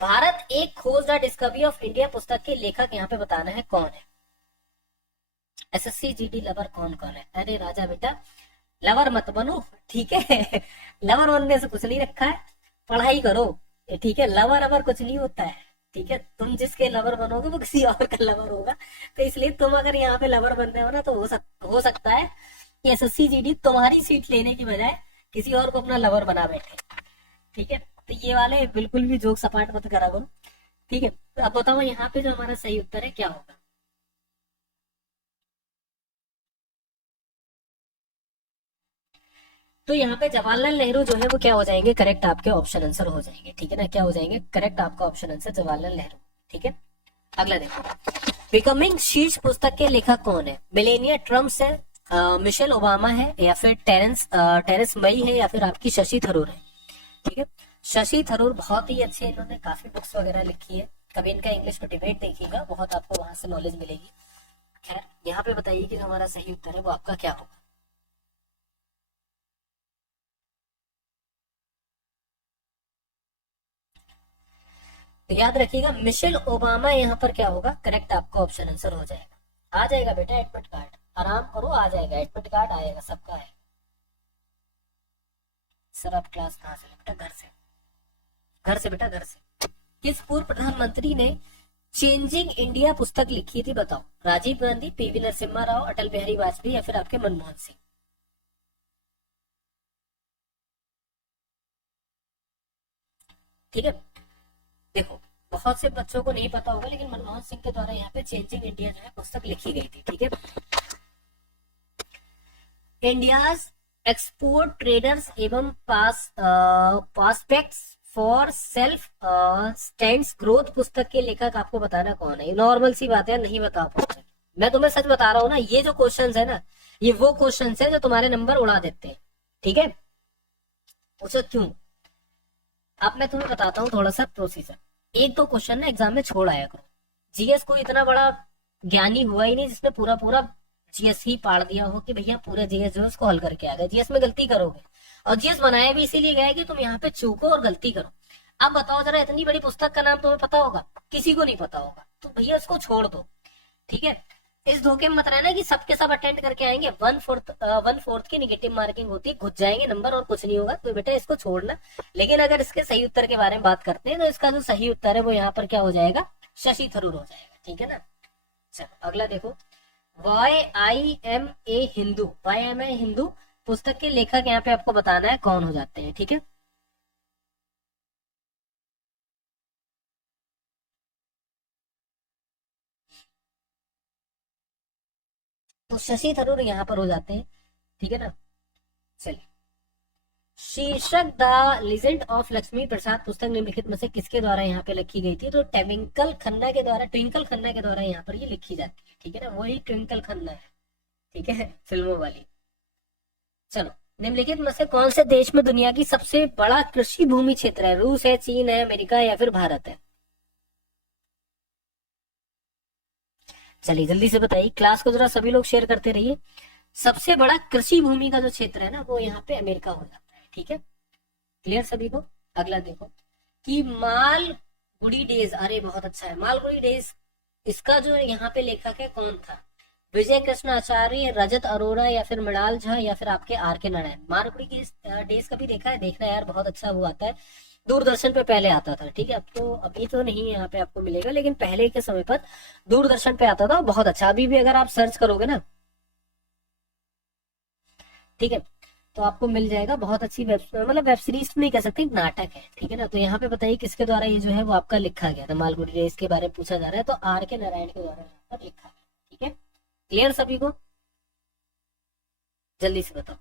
भारत एक खोज द डिस्कवरी ऑफ इंडिया पुस्तक के लेखक यहाँ पे बताना है कौन है? एसएससी जीडी लवर कौन कौन है? अरे राजा बेटा लवर मत बनो, ठीक है लवर बनने से कुछ नहीं रखा है, पढ़ाई करो। ठीक है, लवर अवर कुछ नहीं होता है। ठीक है, तुम जिसके लवर बनोगे वो किसी और का लवर होगा, तो इसलिए तुम अगर यहाँ पे लवर बनने हो ना तो हो सकता है कि एसएससी जीडी तुम्हारी सीट लेने की बजाय किसी और को अपना लवर बना बैठे। ठीक है, तो ये वाले बिल्कुल भी जोक सपाट मत करा करो। ठीक है, तो अब बताओ यहाँ पे जो हमारा सही उत्तर है क्या होगा? तो यहाँ पे जवाहरलाल नेहरू जो है वो क्या हो जाएंगे? करेक्ट आपके ऑप्शन आंसर हो जाएंगे। ठीक है ना, क्या हो जाएंगे? करेक्ट आपका ऑप्शन आंसर जवाहरलाल नेहरू। ठीक है, अगला देखो, बिकमिंग शीर्ष पुस्तक के लेखक कौन है? मेलेनिया ट्रम्प है, मिशेल ओबामा है, या फिर टेरेस मई है, या फिर आपकी शशि थरूर है। ठीक है, शशि थरूर बहुत ही अच्छे, इन्होंने काफी बुक्स वगैरह लिखी है, कभी इनका इंग्लिश में डिबेट देखिएगा, बहुत आपको वहां से नॉलेज मिलेगी। खैर यहाँ पे बताइए कि जो हमारा सही उत्तर है वो आपका क्या होगा। तो याद रखिएगा मिशेल ओबामा यहाँ पर क्या होगा, करेक्ट आपका ऑप्शन आंसर हो जाएगा। आ जाएगा बेटा एडमिट कार्ड, आराम करो, आ जाएगा एडमिट कार्ड, आएगा सबका है। सर आप क्लास कहाँ से? बेटा घर से, घर से बेटा घर से। किस पूर्व प्रधानमंत्री ने चेंजिंग इंडिया पुस्तक लिखी थी बताओ? राजीव गांधी, पीवी नरसिम्हा राव, अटल बिहारी वाजपेयी, या फिर आपके मनमोहन सिंह। ठीक है, देखो बहुत से बच्चों को नहीं पता होगा, लेकिन मनमोहन सिंह के द्वारा यहाँ पे चेंजिंग इंडिया जो है पुस्तक लिखी गई थी। ठीक है, इंडियाज एक्सपोर्ट ट्रेडर्स एवं पासपेक्ट्स फॉर सेल्फ स्टैंड्स ग्रोथ पुस्तक के लेखक आपको बताना कौन है? नॉर्मल सी बात है, नहीं बता पाओगे। मैं तुम्हें सच बता रहा हूँ ना, ये जो क्वेश्चंस है ना, ये वो क्वेश्चंस है जो तुम्हारे नंबर उड़ा देते हैं। ठीक है, पूछो क्यों? अब मैं तुम्हें बताता हूँ थोड़ा सा प्रोसीजर। एक दो क्वेश्चन ना एग्जाम में छोड़ आया करो। जीएस को इतना बड़ा ज्ञानी हुआ ही नहीं जिसने पूरा पूरा जीएस ही पाड़ दिया हो कि भैया पूरे जीएस जो है उसको हल करके आ गए। जीएस में गलती करोगे, और जीएस बनाया भी इसीलिए गया है कि तुम यहाँ पे चूको और गलती करो। अब बताओ जरा, इतनी बड़ी पुस्तक का नाम तुम्हें पता होगा? किसी को नहीं पता होगा, तो भैया उसको छोड़ दो। ठीक है, इस धोखे में मत रहना कि सबके सब अटेंड करके आएंगे। 1/4 की निगेटिव मार्किंग होती है, घुस जाएंगे नंबर और कुछ नहीं होगा, तो बेटा इसको छोड़ना। लेकिन अगर इसके सही उत्तर के बारे में बात करते हैं तो इसका जो सही उत्तर है वो यहाँ पर क्या हो जाएगा? शशि थरूर हो जाएगा। ठीक है ना, चलो अगला देखो, why I am a Hindu पुस्तक के लेखक यहाँ पे आपको बताना है कौन हो जाते हैं। ठीक है, तो शशि थरूर यहाँ पर हो जाते हैं। ठीक है ना, चलिए, शीर्षक द लीजेंड ऑफ लक्ष्मी प्रसाद पुस्तक निम्नलिखित में से किसके द्वारा यहाँ पे लिखी गई थी? तो ट्विंकल खन्ना के द्वारा यहाँ पर ये लिखी जाती है। ठीक है ना, वही ट्विंकल खन्ना है। ठीक है, फिल्मों वाली। चलो, निम्नलिखित में से कौन से देश में दुनिया की सबसे बड़ा कृषि भूमि क्षेत्र है? रूस है, चीन है, अमेरिका, या फिर भारत है? चलिए जल्दी से बताइए, क्लास को जरा सभी लोग शेयर करते रहिए। सबसे बड़ा कृषि भूमि का जो क्षेत्र है ना वो यहाँ पे अमेरिका हो जाता है। ठीक है, क्लियर सभी को? अगला देखो कि मालगुडी डेज, अरे बहुत अच्छा है, मालगुडी डेज इसका जो यहाँ पे लेखक है कौन था? विजय कृष्ण आचार्य, रजत अरोरा, या फिर मृणाल झा, या फिर आपके आर के नारायण। मालगुडी डेज कभी देखा है? देखना यार, बहुत अच्छा वो आता है, दूरदर्शन पे पहले आता था। ठीक है, अब तो अभी तो नहीं यहाँ पे आपको मिलेगा, लेकिन पहले के समय पर दूरदर्शन पे आता था, बहुत अच्छा। अभी भी अगर आप सर्च करोगे ना, ठीक है, तो आपको मिल जाएगा। बहुत अच्छी मतलब वेब सीरीज नहीं कह सकते, नाटक है। ठीक है ना, तो यहाँ पे बताइए किसके द्वारा ये जो है वो आपका लिखा गया था? मालगुडी डेज के बारे में पूछा जा रहा है, तो आर के नारायण के द्वारा यहाँ पर लिखा गया। ठीक है, क्लियर सभी को? जल्दी से बताओ,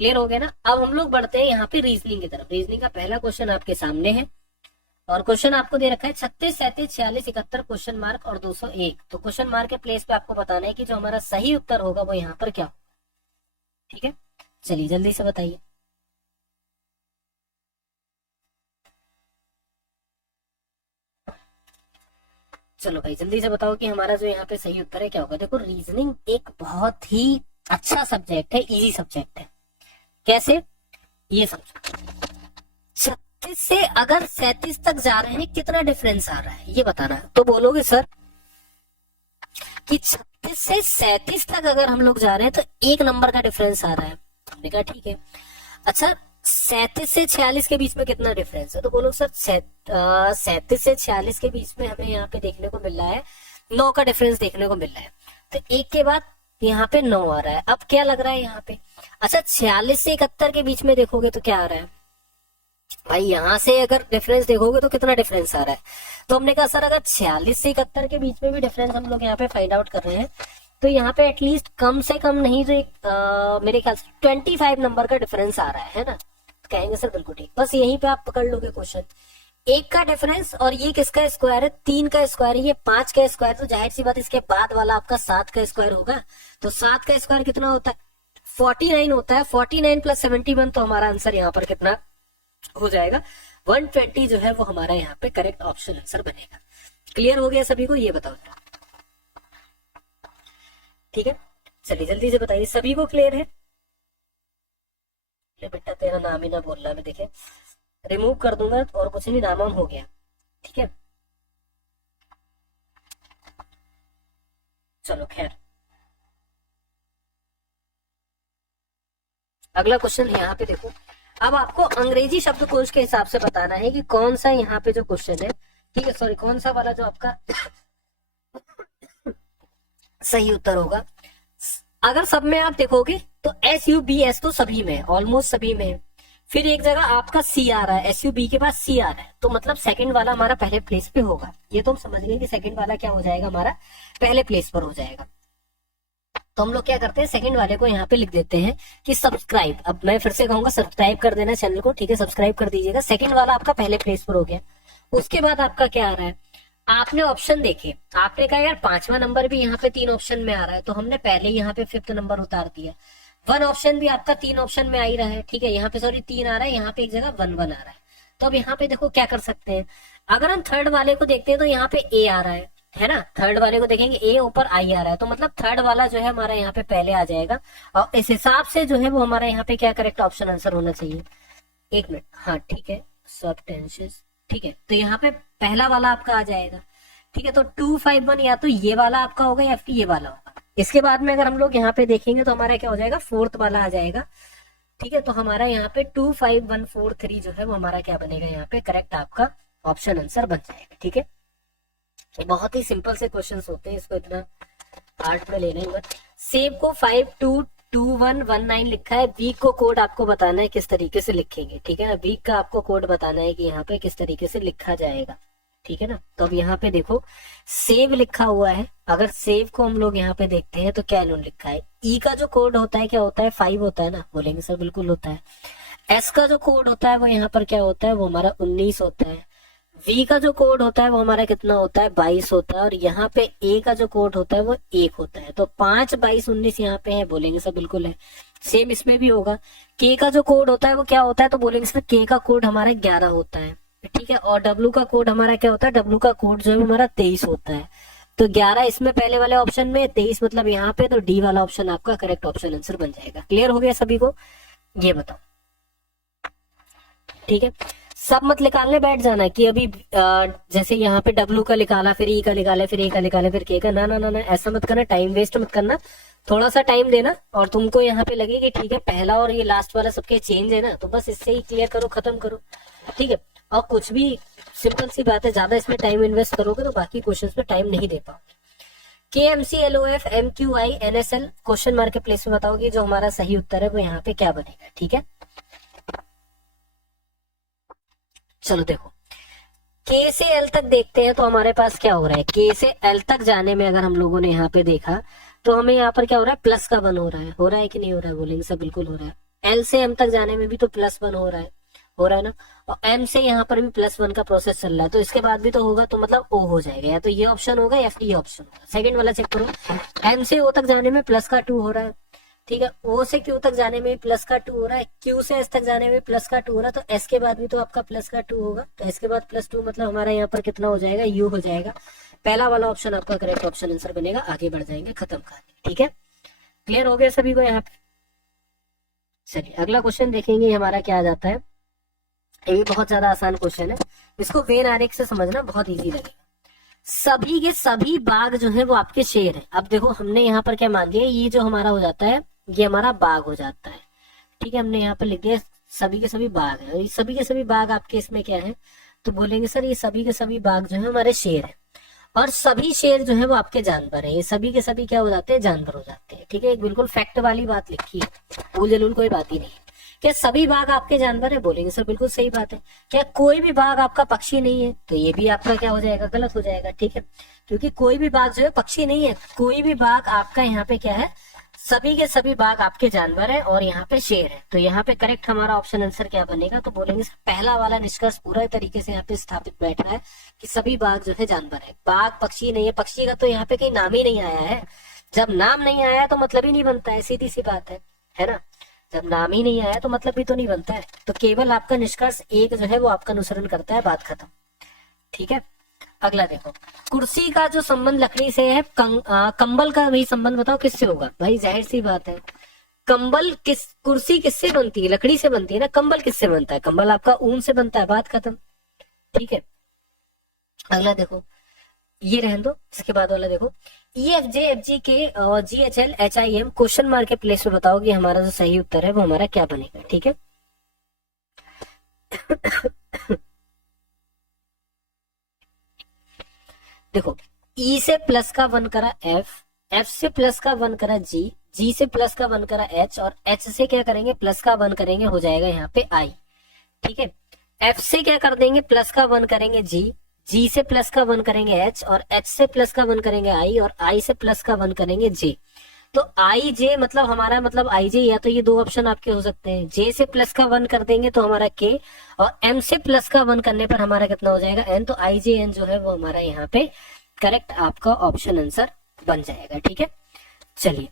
क्लियर हो गया ना? अब हम लोग बढ़ते हैं यहाँ पे रीजनिंग की तरफ। रीजनिंग का पहला क्वेश्चन आपके सामने है, और क्वेश्चन आपको दे रखा है 36, 37, 46, 71 क्वेश्चन मार्क और 201। तो क्वेश्चन मार्क के प्लेस पे आपको बताना है कि जो हमारा सही उत्तर होगा वो यहाँ पर क्या होगा। ठीक है, चलिए जल्दी से बताइए। चलो भाई जल्दी से बताओ कि हमारा जो यहाँ पे सही उत्तर है क्या होगा। देखो, रीजनिंग एक बहुत ही अच्छा सब्जेक्ट है, इजी सब्जेक्ट है। कैसे? ये समझो, 36 से अगर 37 तक जा रहे हैं कितना डिफरेंस आ रहा है ये बताना है। तो बोलोगे सर कि 36 से 37 तक अगर हम लोग जा रहे हैं तो 1 नंबर का डिफरेंस आ रहा है। हमने कहा ठीक है। अच्छा, 37 से 46 के बीच में कितना डिफरेंस है? तो बोलो सर 37 से 46 के बीच में हमें यहाँ पे देखने को मिल रहा है 9 का डिफरेंस देखने को मिल रहा है। तो एक के बाद यहाँ पे 9 आ रहा है। अब क्या लग रहा है यहाँ पे? अच्छा, 46 से 71 के बीच में देखोगे तो क्या आ रहा है भाई? यहाँ से अगर डिफरेंस देखोगे तो कितना डिफरेंस आ रहा है? तो हमने कहा सर अगर 46 से 71 के बीच में भी डिफरेंस हम लोग यहाँ पे फाइंड आउट कर रहे हैं तो यहाँ पे एटलीस्ट कम से कम नहीं तो मेरे ख्याल से 25 नंबर का डिफरेंस आ रहा है ना? कहेंगे सर बिल्कुल ठीक। बस यहीं पे आप पकड़ लोगे क्वेश्चन, एक का डिफरेंस और ये किसका स्क्वायर है, 3 का स्क्वायर है, ये 5 का स्क्वायर, तो जाहिर सी बात इसके बाद वाला आपका 7 का स्क्वायर होगा। तो 7 का स्क्वायर कितना होता है, 49 होता है। 49 प्लस 71, तो हमारा आंसर यहाँ पर कितना हो जाएगा, 120 जो है वो हमारा यहाँ पे करेक्ट ऑप्शन आंसर बनेगा। क्लियर हो गया सभी को, ये बताओ। ठीक है, चलिए जल्दी से बताइए, सभी को क्लियर है। बेटा तेरा नाम ही ना बोल रहा, मैं देखे रिमूव कर दूंगा और कुछ नहीं, नाम हो गया। ठीक है, चलो खैर, अगला क्वेश्चन यहाँ पे देखो। अब आपको अंग्रेजी शब्दकोश के हिसाब से बताना है कि कौन सा यहाँ पे जो क्वेश्चन है, ठीक है, सॉरी, कौन सा वाला जो आपका सही उत्तर होगा। अगर सब में आप देखोगे तो SUBS तो सभी में, ऑलमोस्ट सभी में। फिर एक जगह आपका C आ रहा है, SUB के बाद C आ रहा है, तो मतलब सेकंड वाला हमारा पहले प्लेस पे होगा। ये तो हम समझ गए कि सेकंड वाला क्या हो जाएगा, हमारा पहले प्लेस पर हो जाएगा। तो हम लोग क्या करते हैं, सेकंड वाले को यहाँ पे लिख देते हैं कि सब्सक्राइब। अब मैं फिर से कहूंगा सब्सक्राइब कर देना चैनल को, ठीक है, सब्सक्राइब कर दीजिएगा। सेकंड वाला आपका पहले प्लेस पर हो गया। उसके बाद आपका क्या आ रहा है, आपने ऑप्शन देखे, आपने कहा यार 5वां नंबर भी यहाँ पे 3 ऑप्शन में आ रहा है, तो हमने पहले यहाँ पे 5th नंबर उतार दिया। 1 ऑप्शन भी आपका 3 ऑप्शन में आ ही रहा है, ठीक है, यहाँ पे सॉरी 3 आ रहा है, यहाँ पे एक जगह 1 1 आ रहा है। तो अब यहाँ पे देखो क्या कर सकते हैं, अगर हम थर्ड वाले को देखते हैं तो यहाँ पे A आ रहा है ना, थर्ड वाले को देखेंगे A ऊपर I आ रहा है, तो मतलब थर्ड वाला जो है हमारा यहाँ पे पहले आ जाएगा। और इस हिसाब से जो है वो हमारा यहाँ पे क्या करेक्ट ऑप्शन आंसर होना चाहिए। 1 मिनट, हाँ ठीक है, सब टेंसेस, ठीक है, तो यहाँ पे पहला वाला आपका आ जाएगा। ठीक है, तो 251 या तो ये वाला आपका होगा या फिर ये वाला होगा। इसके बाद में अगर हम लोग यहाँ पे देखेंगे तो हमारा क्या हो जाएगा, 4th वाला आ जाएगा। ठीक है, तो हमारा यहाँ पे 25143 जो है वो हमारा क्या बनेगा, यहाँ पे करेक्ट आपका ऑप्शन आंसर बन जाएगा। ठीक है, बहुत ही सिंपल से क्वेश्चंस होते हैं, इसको इतना हार्ड में लेना ही मत। सेव को 522119 लिखा है, वीक को कोड आपको बताना है किस तरीके से लिखेंगे। ठीक है ना, वीक का आपको कोड बताना है कि यहाँ पे किस तरीके से लिखा जाएगा। ठीक है ना, तो अब यहाँ पे देखो सेव लिखा हुआ है, अगर सेव को हम लोग यहाँ पे देखते हैं तो क्या इन्होंने लिखा है, ई का जो कोड होता है क्या होता है, 5 होता है ना, बोलेंगे सर बिल्कुल होता है। एस का जो कोड होता है वो यहाँ पर क्या होता है, वो हमारा 19 होता है। वी का जो कोड होता है वो हमारा कितना होता है, 22 होता है। और यहाँ पे ए का जो कोड होता है वो 1 होता है। तो 5 22 19 यहाँ पे है, बोलेंगे सर बिल्कुल है। सेम इसमें भी होगा। के का जो कोड होता है वो क्या होता है, तो बोलेंगे सर के का कोड हमारा 11 होता है। ठीक है, और डब्ल्यू का कोड हमारा क्या होता है, डब्ल्यू का कोड जो है हमारा 23 होता है। तो 11 इसमें पहले वाले ऑप्शन में, 23 मतलब यहाँ पे, तो डी वाला ऑप्शन आपका करेक्ट ऑप्शन आंसर बन जाएगा। क्लियर हो गया सभी को, ये बताओ। ठीक है, सब मत निकालने बैठ जाना कि अभी जैसे यहाँ पे डब्ल्यू का निकाला, फिर ई का निकाला, फिर ए का निकाला, फिर के का, ना ना ना ना, ऐसा मत करना, टाइम वेस्ट मत करना। थोड़ा सा टाइम देना और तुमको यहाँ पे लगे कि ठीक है पहला और ये लास्ट वाला सबके चेंज है ना, तो बस इससे ही क्लियर करो, खत्म करो। ठीक है, और कुछ भी सिंपल सी बात है, ज्यादा इसमें टाइम इन्वेस्ट करोगे तो बाकी क्वेश्चंस में टाइम नहीं दे पाओगे। KMCLOF MQI NSL question mark के प्लेस में बताओगे, जो हमारा सही उत्तर है वो यहाँ पे क्या बनेगा। ठीक है, चलो देखो, K से L तक देखते हैं तो हमारे पास क्या हो रहा है। K से L तक जाने में अगर हम लोगों ने यहाँ पे देखा तो हमें यहाँ पर क्या हो रहा है, प्लस का 1 हो रहा है कि नहीं हो रहा है, बोलेंगे सब बिल्कुल हो रहा है। L से M तक जाने में भी तो +1 हो रहा है ना, और M से यहाँ पर भी +1 का प्रोसेस चल रहा है, तो इसके बाद भी तो होगा, तो मतलब O हो जाएगा, या तो ये ऑप्शन होगा या फिर ये ऑप्शन होगा। सेकंड वाला चेक करो, M से O तक जाने में +2 हो रहा है। ठीक है, O से Q तक जाने में +2 हो रहा है, Q से S तक जाने में +2 हो रहा है, तो S के बाद भी तो आपका +2 होगा, तो S के बाद +2 मतलब हमारा यहाँ पर कितना हो जाएगा, U हो जाएगा। पहला वाला ऑप्शन आपका करेक्ट ऑप्शन आंसर बनेगा। आगे बढ़ जाएंगे, खत्म कहानी। ठीक है, क्लियर हो गया सभी को यहाँ पे। चलिए अगला क्वेश्चन देखेंगे, हमारा क्या आ जाता है। ये भी बहुत ज्यादा आसान क्वेश्चन है, इसको वेन आरेख से समझना बहुत इजी लगेगा। सभी के सभी बाग जो है वो आपके शेर है। अब देखो हमने यहाँ पर क्या मान लिया, ये जो हमारा हो जाता है ये हमारा बाग हो जाता है। ठीक है, हमने यहाँ पर लिख दिया सभी के सभी बाग है, ये सभी के सभी बाग आपके इसमें क्या है, तो बोलेंगे सर ये सभी के सभी बाग जो है हमारे शेर है, और सभी शेर जो है वो आपके जानवर है। ये सभी के सभी क्या हो जाते हैं, जानवर हो जाते हैं। ठीक है, एक बिल्कुल फैक्ट वाली बात लिखी है, भूल जलूल कोई बात ही नहीं है। क्या सभी बाघ आपके जानवर है, बोलेंगे सर बिल्कुल सही बात है। क्या कोई भी बाघ आपका पक्षी नहीं है, तो ये भी आपका क्या हो जाएगा, गलत हो जाएगा। ठीक है, क्योंकि कोई भी बाघ जो है पक्षी नहीं है, कोई भी बाघ आपका यहाँ पे क्या है, सभी के सभी बाघ आपके जानवर है और यहाँ पे शेर है। तो यहाँ पे करेक्ट हमारा ऑप्शन आंसर क्या बनेगा, तो बोलेंगे पहला वाला निष्कर्ष पूरा तरीके से यहाँ पे स्थापित बैठ रहा है कि सभी बाघ जो है जानवर है। बाघ पक्षी नहीं है, पक्षी का तो यहाँ पे कहीं नाम ही नहीं आया है। जब नाम नहीं आया तो मतलब ही नहीं बनता है, सीधी सी बात है ना। जब नाम ही नहीं आया तो मतलब भी तो नहीं बनता है। तो केवल आपका निष्कर्ष एक जो है वो आपका अनुसरण करता है, बात खत्म। ठीक है, अगला देखो, कुर्सी का जो संबंध लकड़ी से है, कंबल का भी संबंध बताओ किससे होगा। भाई जाहिर सी बात है, कुर्सी किससे बनती है, लकड़ी से बनती है ना। कंबल किससे बनता है, कंबल आपका ऊन से बनता है, बात खत्म। ठीक है, अगला देखो, ये रहने दो, इसके बाद वाला देखो, EFJ FG के और GHL HIM क्वेश्चन मार्क के प्लेस में बताओ कि हमारा जो सही उत्तर है वो हमारा क्या बनेगा। ठीक है, देखो, E से प्लस का 1 करा F से प्लस का 1 करा G से प्लस का 1 करा H और H से क्या करेंगे, प्लस का 1 करेंगे, हो जाएगा यहाँ पे I। ठीक है, F से क्या कर देंगे, प्लस का 1 करेंगे G से प्लस का 1 करेंगे H और H से प्लस का 1 करेंगे I और I से प्लस का 1 करेंगे J। तो IJ मतलब हमारा मतलब IJ, या तो ये दो ऑप्शन आपके हो सकते हैं। J से प्लस का 1 कर देंगे तो हमारा K और M से प्लस का 1 करने पर हमारा कितना हो जाएगा, N। तो IJN जो है वो हमारा यहाँ पे करेक्ट आपका ऑप्शन आंसर बन जाएगा। ठीक है, चलिए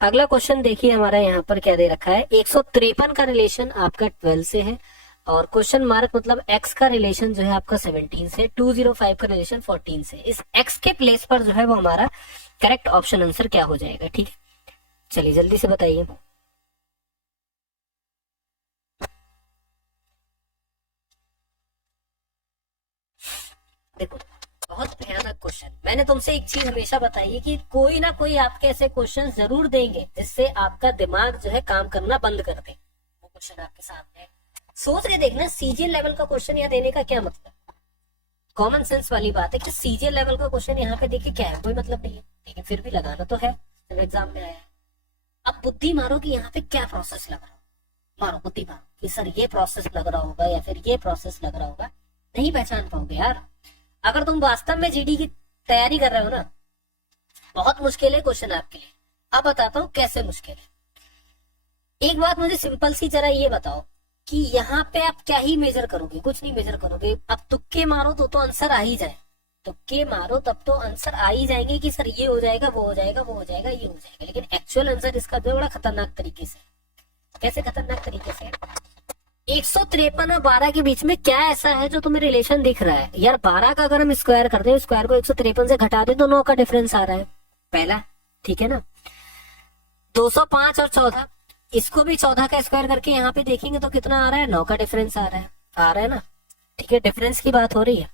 अगला क्वेश्चन देखिए, हमारा यहाँ पर क्या दे रखा है, 153 का रिलेशन आपका 12 से है और क्वेश्चन मार्क मतलब x का रिलेशन जो है आपका 17 से, 205 का रिलेशन 14 से। इस x के प्लेस पर जो है वो हमारा करेक्ट ऑप्शन आंसर क्या हो जाएगा। ठीक है, चलिए जल्दी से बताइए। देखो, बहुत भयानक क्वेश्चन। मैंने तुमसे एक चीज हमेशा बताई है कि कोई ना कोई आपके ऐसे क्वेश्चन जरूर देंगे जिससे आपका दिमाग जो है काम करना बंद कर दे। वो क्वेश्चन आपके सामने है, सोच के देखना। सीजीएल लेवल का क्वेश्चन यहाँ देने का क्या मतलब, कॉमन सेंस वाली बात है कि सीजीएल लेवल का क्वेश्चन यहाँ पे देखिए क्या है, कोई मतलब नहीं है, लेकिन फिर भी लगाना तो है जब एग्जाम में आया है। अब बुद्धि मारो कि यहाँ पे क्या प्रोसेस लग रहा हो, मारो बुद्धि मारो कि सर ये प्रोसेस लग रहा होगा या फिर ये प्रोसेस लग रहा होगा, नहीं पहचान पाओगे यार। अगर तुम वास्तव में जीडी की तैयारी कर रहे हो ना, बहुत मुश्किल है क्वेश्चन आपके लिए। अब बताता हूँ कैसे मुश्किल है। एक बात मुझे सिंपल सी जरा ये बताओ कि यहाँ पे आप क्या ही मेजर करोगे, कुछ नहीं मेजर करोगे। अब तुक्के मारो तो आंसर आ ही जाए, तुक्के मारो तब तो आंसर आ ही जाएंगे कि सर ये हो जाएगा, वो हो जाएगा, वो हो जाएगा, ये हो जाएगा। लेकिन एक्चुअल आंसर इसका जो बड़ा खतरनाक तरीके से, कैसे खतरनाक तरीके से, 153 और 12 के बीच में क्या ऐसा है जो तुम्हें रिलेशन दिख रहा है। यार 12 का अगर हम स्क्वायर करते हैं, स्क्वायर को 153 से घटा दे तो 9 का डिफरेंस आ रहा है पहला। ठीक है ना, 205 और 14, इसको भी 14 का स्क्वायर करके यहाँ पे देखेंगे तो कितना आ रहा है, 9 का डिफरेंस आ रहा है ना। ठीक है, डिफरेंस की बात हो रही है।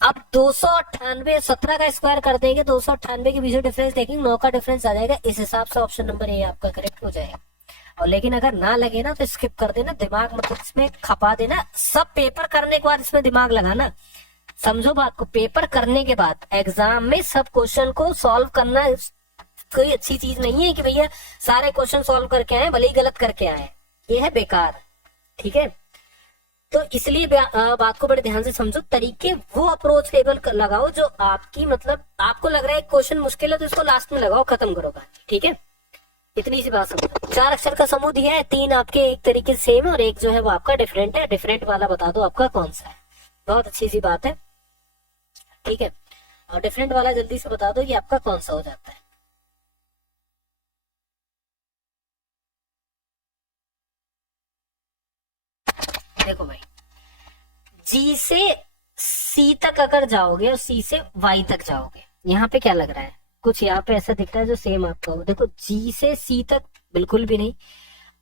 अब 298 17 का स्क्वायर कर देंगे, 298 के बीच डिफरेंस देखेंगे, 9 का डिफरेंस आ जाएगा। इस हिसाब से ऑप्शन नंबर ए आपका करेक्ट हो जाएगा। और लेकिन अगर ना लगे ना तो स्किप कर देना, दिमाग मतलब इसमें खपा देना। सब पेपर करने के बाद इसमें दिमाग लगाना, समझो बात को। पेपर करने के बाद एग्जाम में सब क्वेश्चन को सॉल्व करना कोई अच्छी चीज नहीं है कि भैया सारे क्वेश्चन सॉल्व करके आए भले ही गलत करके आए, ये है बेकार। ठीक है, तो इसलिए बात को बड़े ध्यान से समझो। तरीके वो अप्रोच टेबल लगाओ जो आपकी मतलब आपको लग रहा है क्वेश्चन मुश्किल है तो इसको लास्ट में लगाओ, खत्म करो बात। ठीक है, इतनी सी बात समझो। 4 अक्षर का समूह दिया है, 3 आपके एक तरीके से सेम है और एक जो है वो आपका डिफरेंट है। डिफरेंट वाला बता दो आपका कौन सा है, बहुत अच्छी सी बात है। ठीक है, और डिफरेंट वाला जल्दी से बता दो कि आपका कौन सा हो जाता है। देखो भाई, जी से सी तक अगर जाओगे और सी से वाई तक जाओगे, यहाँ पे क्या लग रहा है, कुछ यहाँ पे ऐसा दिख रहा है जो सेम आपका हो। देखो जी से सी तक बिल्कुल भी नहीं।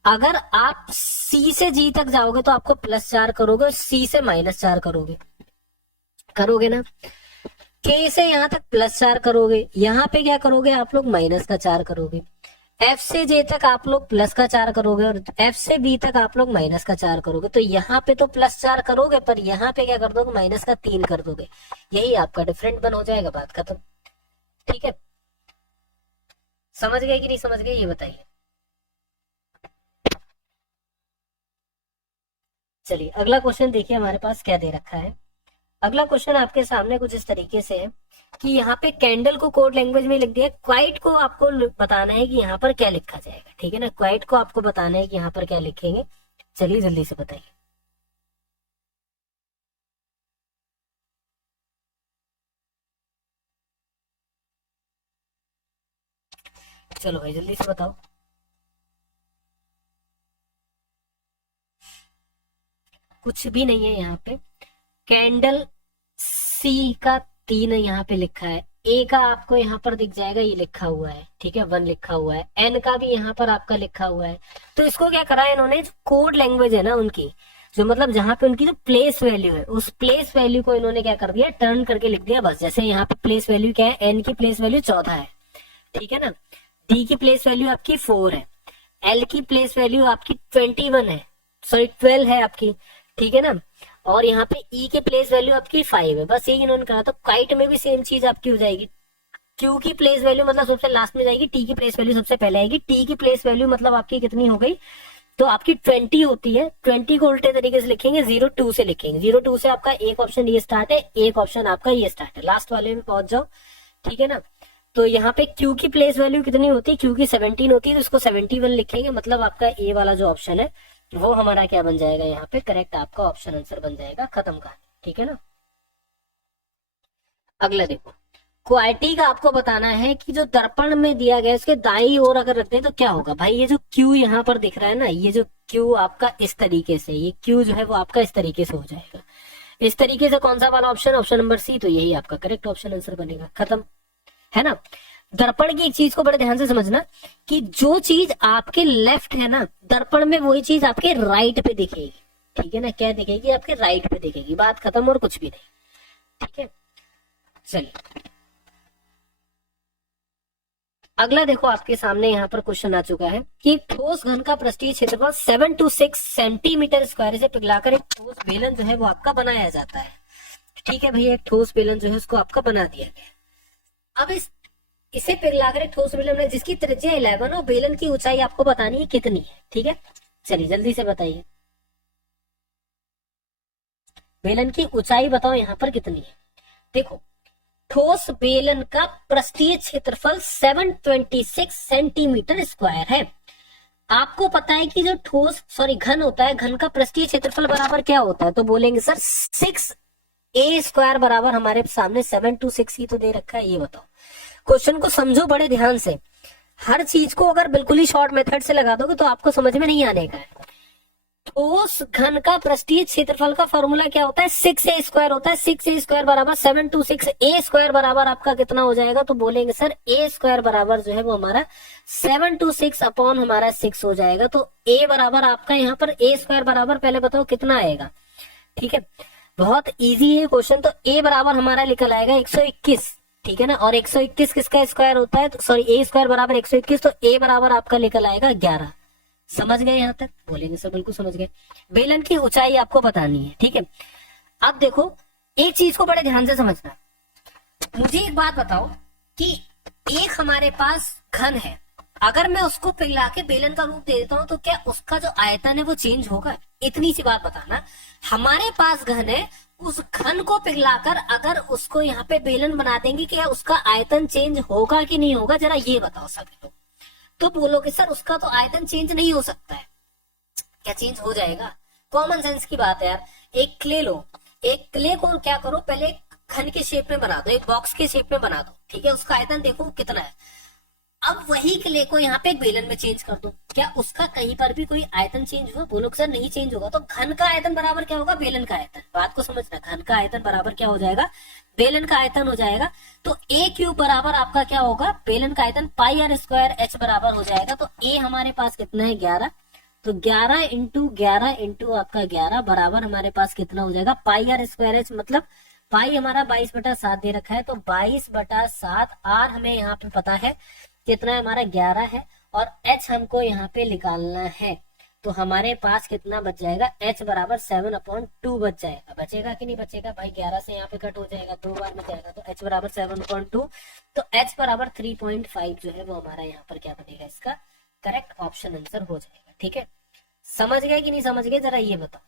अगर आप सी से जी तक जाओगे तो आपको +4 करोगे और सी से -4 करोगे ना। के से यहाँ तक +4 करोगे, यहाँ पे क्या करोगे आप लोग -4 करोगे। एफ से जे तक आप लोग +4 करोगे और एफ से बी तक आप लोग -4 करोगे। तो यहाँ पे तो +4 करोगे पर यहाँ पे क्या कर दोगे, -3 कर दोगे। यही आपका डिफरेंट बन हो जाएगा, बात खत्म। ठीक है, समझ गए कि नहीं समझ गए ये बताइए। चलिए अगला क्वेश्चन देखिए हमारे पास क्या दे रखा है। अगला क्वेश्चन आपके सामने कुछ इस तरीके से है कि यहाँ पे कैंडल को कोड लैंग्वेज में लिख दिया, क्वाइट को आपको बताना है कि यहाँ पर क्या लिखा जाएगा। ठीक है ना, क्वाइट को आपको बताना है कि यहाँ पर क्या लिखेंगे। चलिए जल्दी से बताइए। चलो भाई जल्दी से बताओ। कुछ भी नहीं है यहाँ पे। कैंडल सी का 3 यहाँ पे लिखा है, ए का आपको यहाँ पर दिख जाएगा, ये लिखा हुआ है। ठीक है, 1 लिखा हुआ है, एन का भी यहाँ पर आपका लिखा हुआ है। तो इसको क्या करा है इन्होंने, जो कोड लैंग्वेज है ना उनकी, जो मतलब जहां पे उनकी जो प्लेस वैल्यू है, उस प्लेस वैल्यू को इन्होंने क्या कर दिया, टर्न करके लिख दिया बस। जैसे यहाँ पे प्लेस वैल्यू क्या है, एन की प्लेस वैल्यू 14 है। ठीक है ना, डी की प्लेस वैल्यू आपकी 4 है, एल की प्लेस वैल्यू आपकी 21 है, सॉरी 12 है आपकी। ठीक है ना, और यहाँ पे ई के प्लेस वैल्यू आपकी 5 है। बस यही इन्होंने कहा। तो काइट में भी सेम चीज आपकी हो जाएगी। क्यू की प्लेस वैल्यू मतलब सबसे लास्ट में जाएगी, टी की प्लेस वैल्यू सबसे पहले आएगी। टी की प्लेस वैल्यू मतलब आपकी कितनी हो गई, तो आपकी 20 होती है। 20 को उल्टे तरीके से लिखेंगे, 02 से लिखेंगे। 02 से आपका एक ऑप्शन ये स्टार्ट है, एक ऑप्शन आपका ये स्टार्ट है, लास्ट वाले में पहुंच जाओ। ठीक है ना, तो यहाँ पे क्यू की प्लेस वैल्यू कितनी होती है, क्यू की 17 होती है, तो इसको 71 लिखेंगे। मतलब आपका ए वाला जो ऑप्शन है वो हमारा क्या बन जाएगा, यहाँ पे करेक्ट आपका ऑप्शन आंसर बन जाएगा। खत्म कहानी। ठीक है ना, अगला देखो। क्वालिटी का आपको बताना है कि जो दर्पण में दिया गया है उसके दाईं ओर अगर रखते हैं तो क्या होगा। भाई ये जो क्यू यहाँ पर दिख रहा है ना, ये जो क्यू आपका इस तरीके से, ये क्यू जो है वो आपका इस तरीके से हो जाएगा। इस तरीके से कौन सा वाला ऑप्शन, ऑप्शन नंबर सी, तो यही आपका करेक्ट ऑप्शन आंसर बनेगा। खत्म, है ना। दर्पण की एक चीज को बड़े ध्यान से समझना कि जो चीज आपके लेफ्ट है ना दर्पण में, वही चीज आपके राइट पे दिखेगी। ठीक है ना, क्या दिखेगी, आपके राइट पे दिखेगी। बात खत्म, और कुछ भी नहीं। ठीक है, चलिए अगला देखो। आपके सामने यहाँ पर क्वेश्चन आ चुका है कि एक ठोस घन का पृष्ठीय क्षेत्रफल 7 to 6 सेंटीमीटर स्क्वायर से पिघलाकर एक ठोस बेलन जो है वो आपका बनाया जाता है। ठीक है भैया, एक ठोस बेलन जो है उसको आपका बना दिया गया। अब इसे पिघलाकर एक ठोस बेलन में जिसकी त्रिज्या 11 और बेलन की ऊंचाई आपको बतानी है कितनी है। ठीक है, चलिए जल्दी से बताइए। बेलन की ऊंचाई बताओ यहाँ पर कितनी है। देखो, ठोस बेलन का पृष्ठीय क्षेत्रफल 726 सेंटीमीटर स्क्वायर है। आपको पता है कि जो ठोस घन होता है, घन का पृष्ठीय क्षेत्रफल बराबर क्या होता है, तो बोलेंगे सर 6a² बराबर, हमारे सामने 7 to 6 ही तो दे रखा है। ये बताओ, क्वेश्चन को समझो बड़े ध्यान से। हर चीज को अगर बिल्कुल ही शॉर्ट मेथड से लगा दोगे तो आपको समझ में नहीं आने का है। ठोस घन का पृष्ठीय क्षेत्रफल का फॉर्मूला क्या होता है, 6a² होता है। 6a² बराबर 7 to 6, a² बराबर आपका कितना हो जाएगा, तो बोलेंगे सर a² बराबर जो है वो हमारा 7 to 6 अपॉन हमारा 6 हो जाएगा। तो a बराबर आपका यहाँ पर a² बराबर पहले बताओ कितना आएगा। ठीक है, बहुत इजी है क्वेश्चन। तो a बराबर हमारा निकल आएगा 121। ठीक है ना, और 121 किसका स्क्वायर होता है, तो सॉरी a² बराबर 121, तो a बराबर आपका निकल आएगा 11। समझ गए यहाँ तक, बोलेंगे सर बिल्कुल समझ गए। बेलन की ऊंचाई आपको बतानी है। ठीक है, अब देखो एक चीज को बड़े ध्यान से समझना। मुझे एक बात बताओ कि एक हमारे पास घन है, अगर मैं उसको पिघला के बेलन का रूप दे देता हूं तो क्या उसका जो आयतन है वो चेंज होगा। इतनी सी बात बताना। हमारे पास घन है, उस घन को पिघलाकर अगर उसको यहाँ पे बेलन बना देंगे, क्या उसका आयतन चेंज होगा कि नहीं होगा, जरा ये बताओ सभी लोग। तो बोलोगे सर उसका तो आयतन चेंज नहीं हो सकता है। क्या चेंज हो जाएगा, कॉमन सेंस की बात है यार। एक क्ले लो, एक क्ले को क्या करो, पहले घन के शेप में बना दो, एक बॉक्स के शेप में बना दो। ठीक है, उसका आयतन देखो कितना है। अब वही क्ले को यहाँ पे एक बेलन में चेंज कर दो, क्या उसका कहीं पर भी कोई आयतन चेंज हुआ, बोलो सर नहीं चेंज होगा। तो घन का आयतन बराबर क्या होगा, बेलन का आयतन। बात को समझना, घन का आयतन बराबर क्या हो जाएगा, बेलन का आयतन हो जाएगा। तो a³ बराबर आपका क्या होगा, बेलन का आयतन πr² h बराबर हो जाएगा। तो a हमारे पास कितना है 11, तो 11 इंटू 11 इंटू आपका 11 बराबर हमारे पास कितना हो जाएगा, πr² h, मतलब पाई हमारा 22/7 दे रखा है, तो 22/7 r हमें यहाँ पे पता है कितना है, हमारा 11 है, और h हमको यहाँ पे निकालना है। तो हमारे पास कितना बच जाएगा, h बराबर 7/2 बच जाएगा। बचेगा कि नहीं बचेगा भाई, 11 से यहाँ पे कट हो जाएगा, 2 बार में जाएगा, तो h बराबर 7/2, तो h बराबर 3.5 जो है वो हमारा यहाँ पर क्या बनेगा, इसका करेक्ट ऑप्शन आंसर हो जाएगा। ठीक है, समझ गए कि नहीं समझ गए, जरा ये बताओ।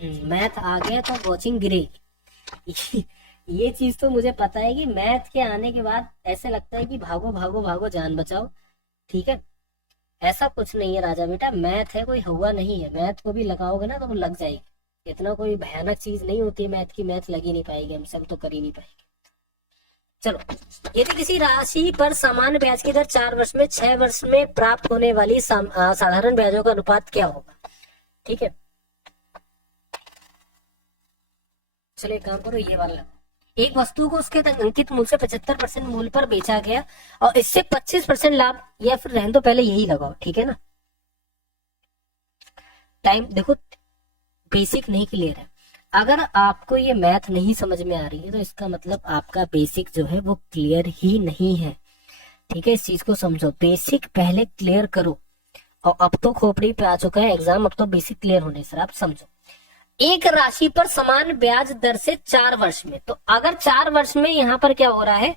मैथ आ गया तो वॉचिंग गिरेगी। ये चीज तो मुझे पता है कि मैथ के आने के बाद ऐसे लगता है कि भागो भागो भागो जान बचाओ। ठीक है, ऐसा कुछ नहीं है राजा बेटा, मैथ है कोई हुआ नहीं है, मैथ को भी लगाओगे ना तो वो लग जाएगी। इतना कोई भयानक चीज नहीं होती है मैथ की, मैथ लग ही नहीं पाएगी, हम सब तो कर ही नहीं पाएंगे। चलो, यदि किसी राशि पर समान ब्याज की दर 4 वर्ष में 6 वर्ष में प्राप्त होने वाली साधारण ब्याजों का अनुपात क्या होगा। ठीक है, चलो एक काम करो, ये वाला, एक वस्तु को उसके अंकित मूल्य से 75% मूल्य पर बेचा गया और इससे 25% लाभ, या फिर रहने दो पहले यही लगाओ। ठीक है ना, टाइम देखो बेसिक नहीं क्लियर है। अगर आपको ये मैथ नहीं समझ में आ रही है तो इसका मतलब आपका बेसिक जो है वो क्लियर ही नहीं है। ठीक है, इस चीज को समझो, बेसिक पहले क्लियर करो। और अब तो खोपड़ी पे आ चुका है एग्जाम, अब तो बेसिक क्लियर होने सर, आप समझो। एक राशि पर समान ब्याज दर से 4 वर्ष में, तो अगर 4 वर्ष में यहाँ पर क्या हो रहा है,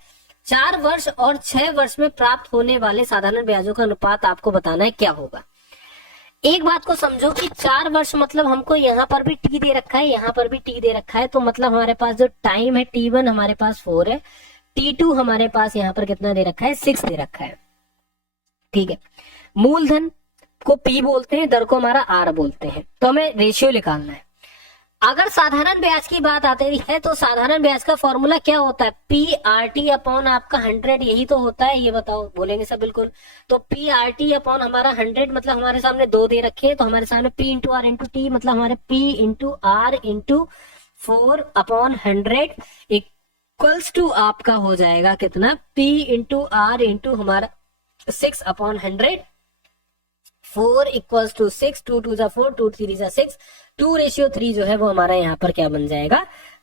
4 वर्ष और 6 वर्ष में प्राप्त होने वाले साधारण ब्याजों का अनुपात आपको बताना है क्या होगा। एक बात को समझो कि 4 वर्ष मतलब हमको यहाँ पर भी टी दे रखा है, यहाँ पर भी टी दे रखा है, तो मतलब हमारे पास जो टाइम है T1 हमारे पास 4 है, T2 हमारे पास यहाँ पर कितना दे रखा है, 6 दे रखा है। ठीक है, मूलधन को P बोलते हैं, दर को हमारा R बोलते हैं, तो हमें रेशियो निकालना है। अगर साधारण ब्याज की बात आती है तो साधारण ब्याज का फॉर्मूला क्या होता है, PRT अपॉन आपका 100, यही तो होता है। ये बताओ, बोलेंगे सब बिल्कुल। तो PRT अपॉन हमारा 100 मतलब हमारे सामने 2 दे रखे हैं, तो हमारे सामने P into R into T मतलब हमारे P into R into 4 upon 100 equals to आपका हो जाएगा कितना, P इंटू आर इंटू हमारा 6 अपॉन 100, 4 इक्वल्स टू 6, 2 2 जा 4, 2 3 जा 6, 2:3 जो है वो हमारा यहाँ पर क्या बन जाएगा,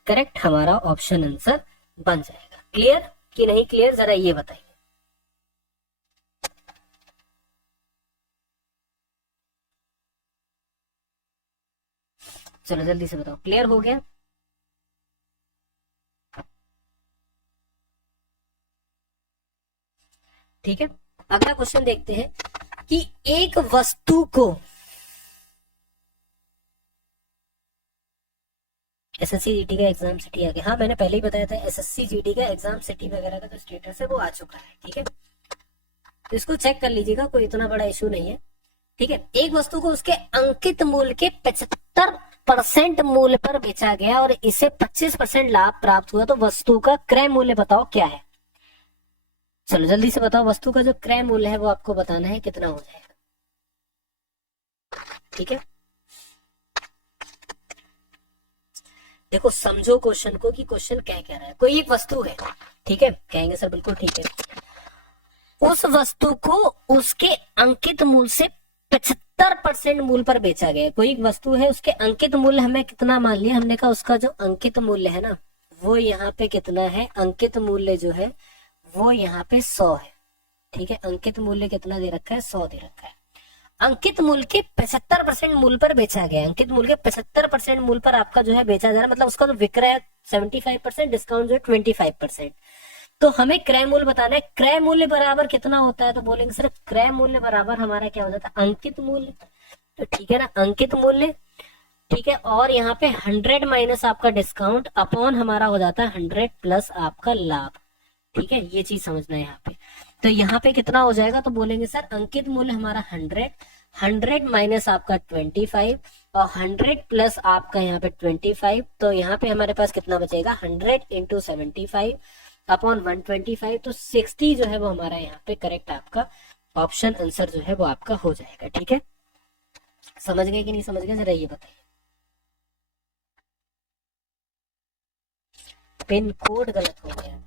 करेक्ट हमारा ऑप्शन आंसर बन जाएगा। क्लियर कि नहीं क्लियर, जरा ये बताइए। चलो जल्दी से बताओ, क्लियर हो गया। ठीक है, अगला क्वेश्चन देखते हैं कि एक वस्तु को एसएससी जीटी का एग्जाम सिटी आ गया। हाँ मैंने पहले ही बताया था, एसएससी जीटी का एग्जाम सिटी वगैरह का जो स्टेटस है वो आ चुका है। ठीक है, तो इसको चेक कर लीजिएगा, कोई इतना बड़ा इशू नहीं है। ठीक है, एक वस्तु को उसके अंकित मूल्य के 75% मूल्य पर बेचा गया और इसे 25% लाभ प्राप्त हुआ, तो वस्तु का क्रय मूल्य बताओ क्या है। चलो जल्दी से बताओ, वस्तु का जो क्रय मूल्य है वो आपको बताना है कितना हो जाएगा। ठीक है, देखो समझो क्वेश्चन को कि क्वेश्चन क्या कह रहा है। कोई एक वस्तु है, ठीक है, कहेंगे सर बिल्कुल ठीक है, उस वस्तु को उसके अंकित मूल्य से 75% मूल्य पर बेचा गया। कोई एक वस्तु है, उसके अंकित मूल्य हमें कितना मान लिया, हमने कहा उसका जो अंकित मूल्य है ना वो यहाँ पे कितना है, अंकित मूल्य जो है वो यहाँ पे 100 है। ठीक है, अंकित मूल्य कितना दे रखा है, 100 दे रखा है। अंकित मूल्य के 75% मूल्य पर बेचा गया, अंकित मूल्य के 75% मूल्य पर आपका जो है बेचा जा रहा है, मतलब उसका जो विक्रय है 75%, डिस्काउंट जो है 25%। तो हमें क्रय मूल्य बताना है। क्रय मूल्य बराबर कितना होता है, तो बोलेंगे सर क्रय मूल्य बराबर हमारा क्या हो जाता है, अंकित मूल्य। तो ठीक है ना, अंकित मूल्य। ठीक है, और यहाँ पे 100 माइनस आपका डिस्काउंट अपॉन हमारा हो जाता है 100 प्लस आपका लाभ। ठीक है, ये चीज समझना है यहाँ पे। तो यहाँ पे कितना हो जाएगा, तो बोलेंगे सर अंकित मूल्य हमारा 100 माइनस आपका 25 और 100 प्लस आपका यहाँ पे 25, तो यहाँ पे हमारे पास कितना बचेगा, 100 इंटू 75 अपॉन 125, तो 60 जो है वो हमारा यहाँ पे करेक्ट आपका ऑप्शन आंसर जो है वो आपका हो जाएगा। ठीक है, समझ गए कि नहीं समझ गए, जरा ये बताइए। पिन कोड गलत हो गया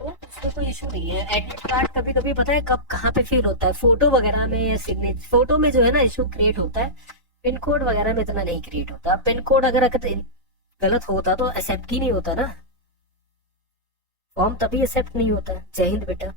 तो उसमें कोई इशू नहीं है। एडमिट कार्ड कभी कभी पता है कब कहाँ पे फेल होता है, फोटो वगैरह में या सिग्नेचर, फोटो में जो है ना इशू क्रिएट होता है, पिन कोड वगैरह में इतना नहीं क्रिएट होता। पिन कोड अगर गलत होता तो एक्सेप्ट ही नहीं होता ना, फॉर्म तभी एक्सेप्ट नहीं होता। जय हिंद बेटा।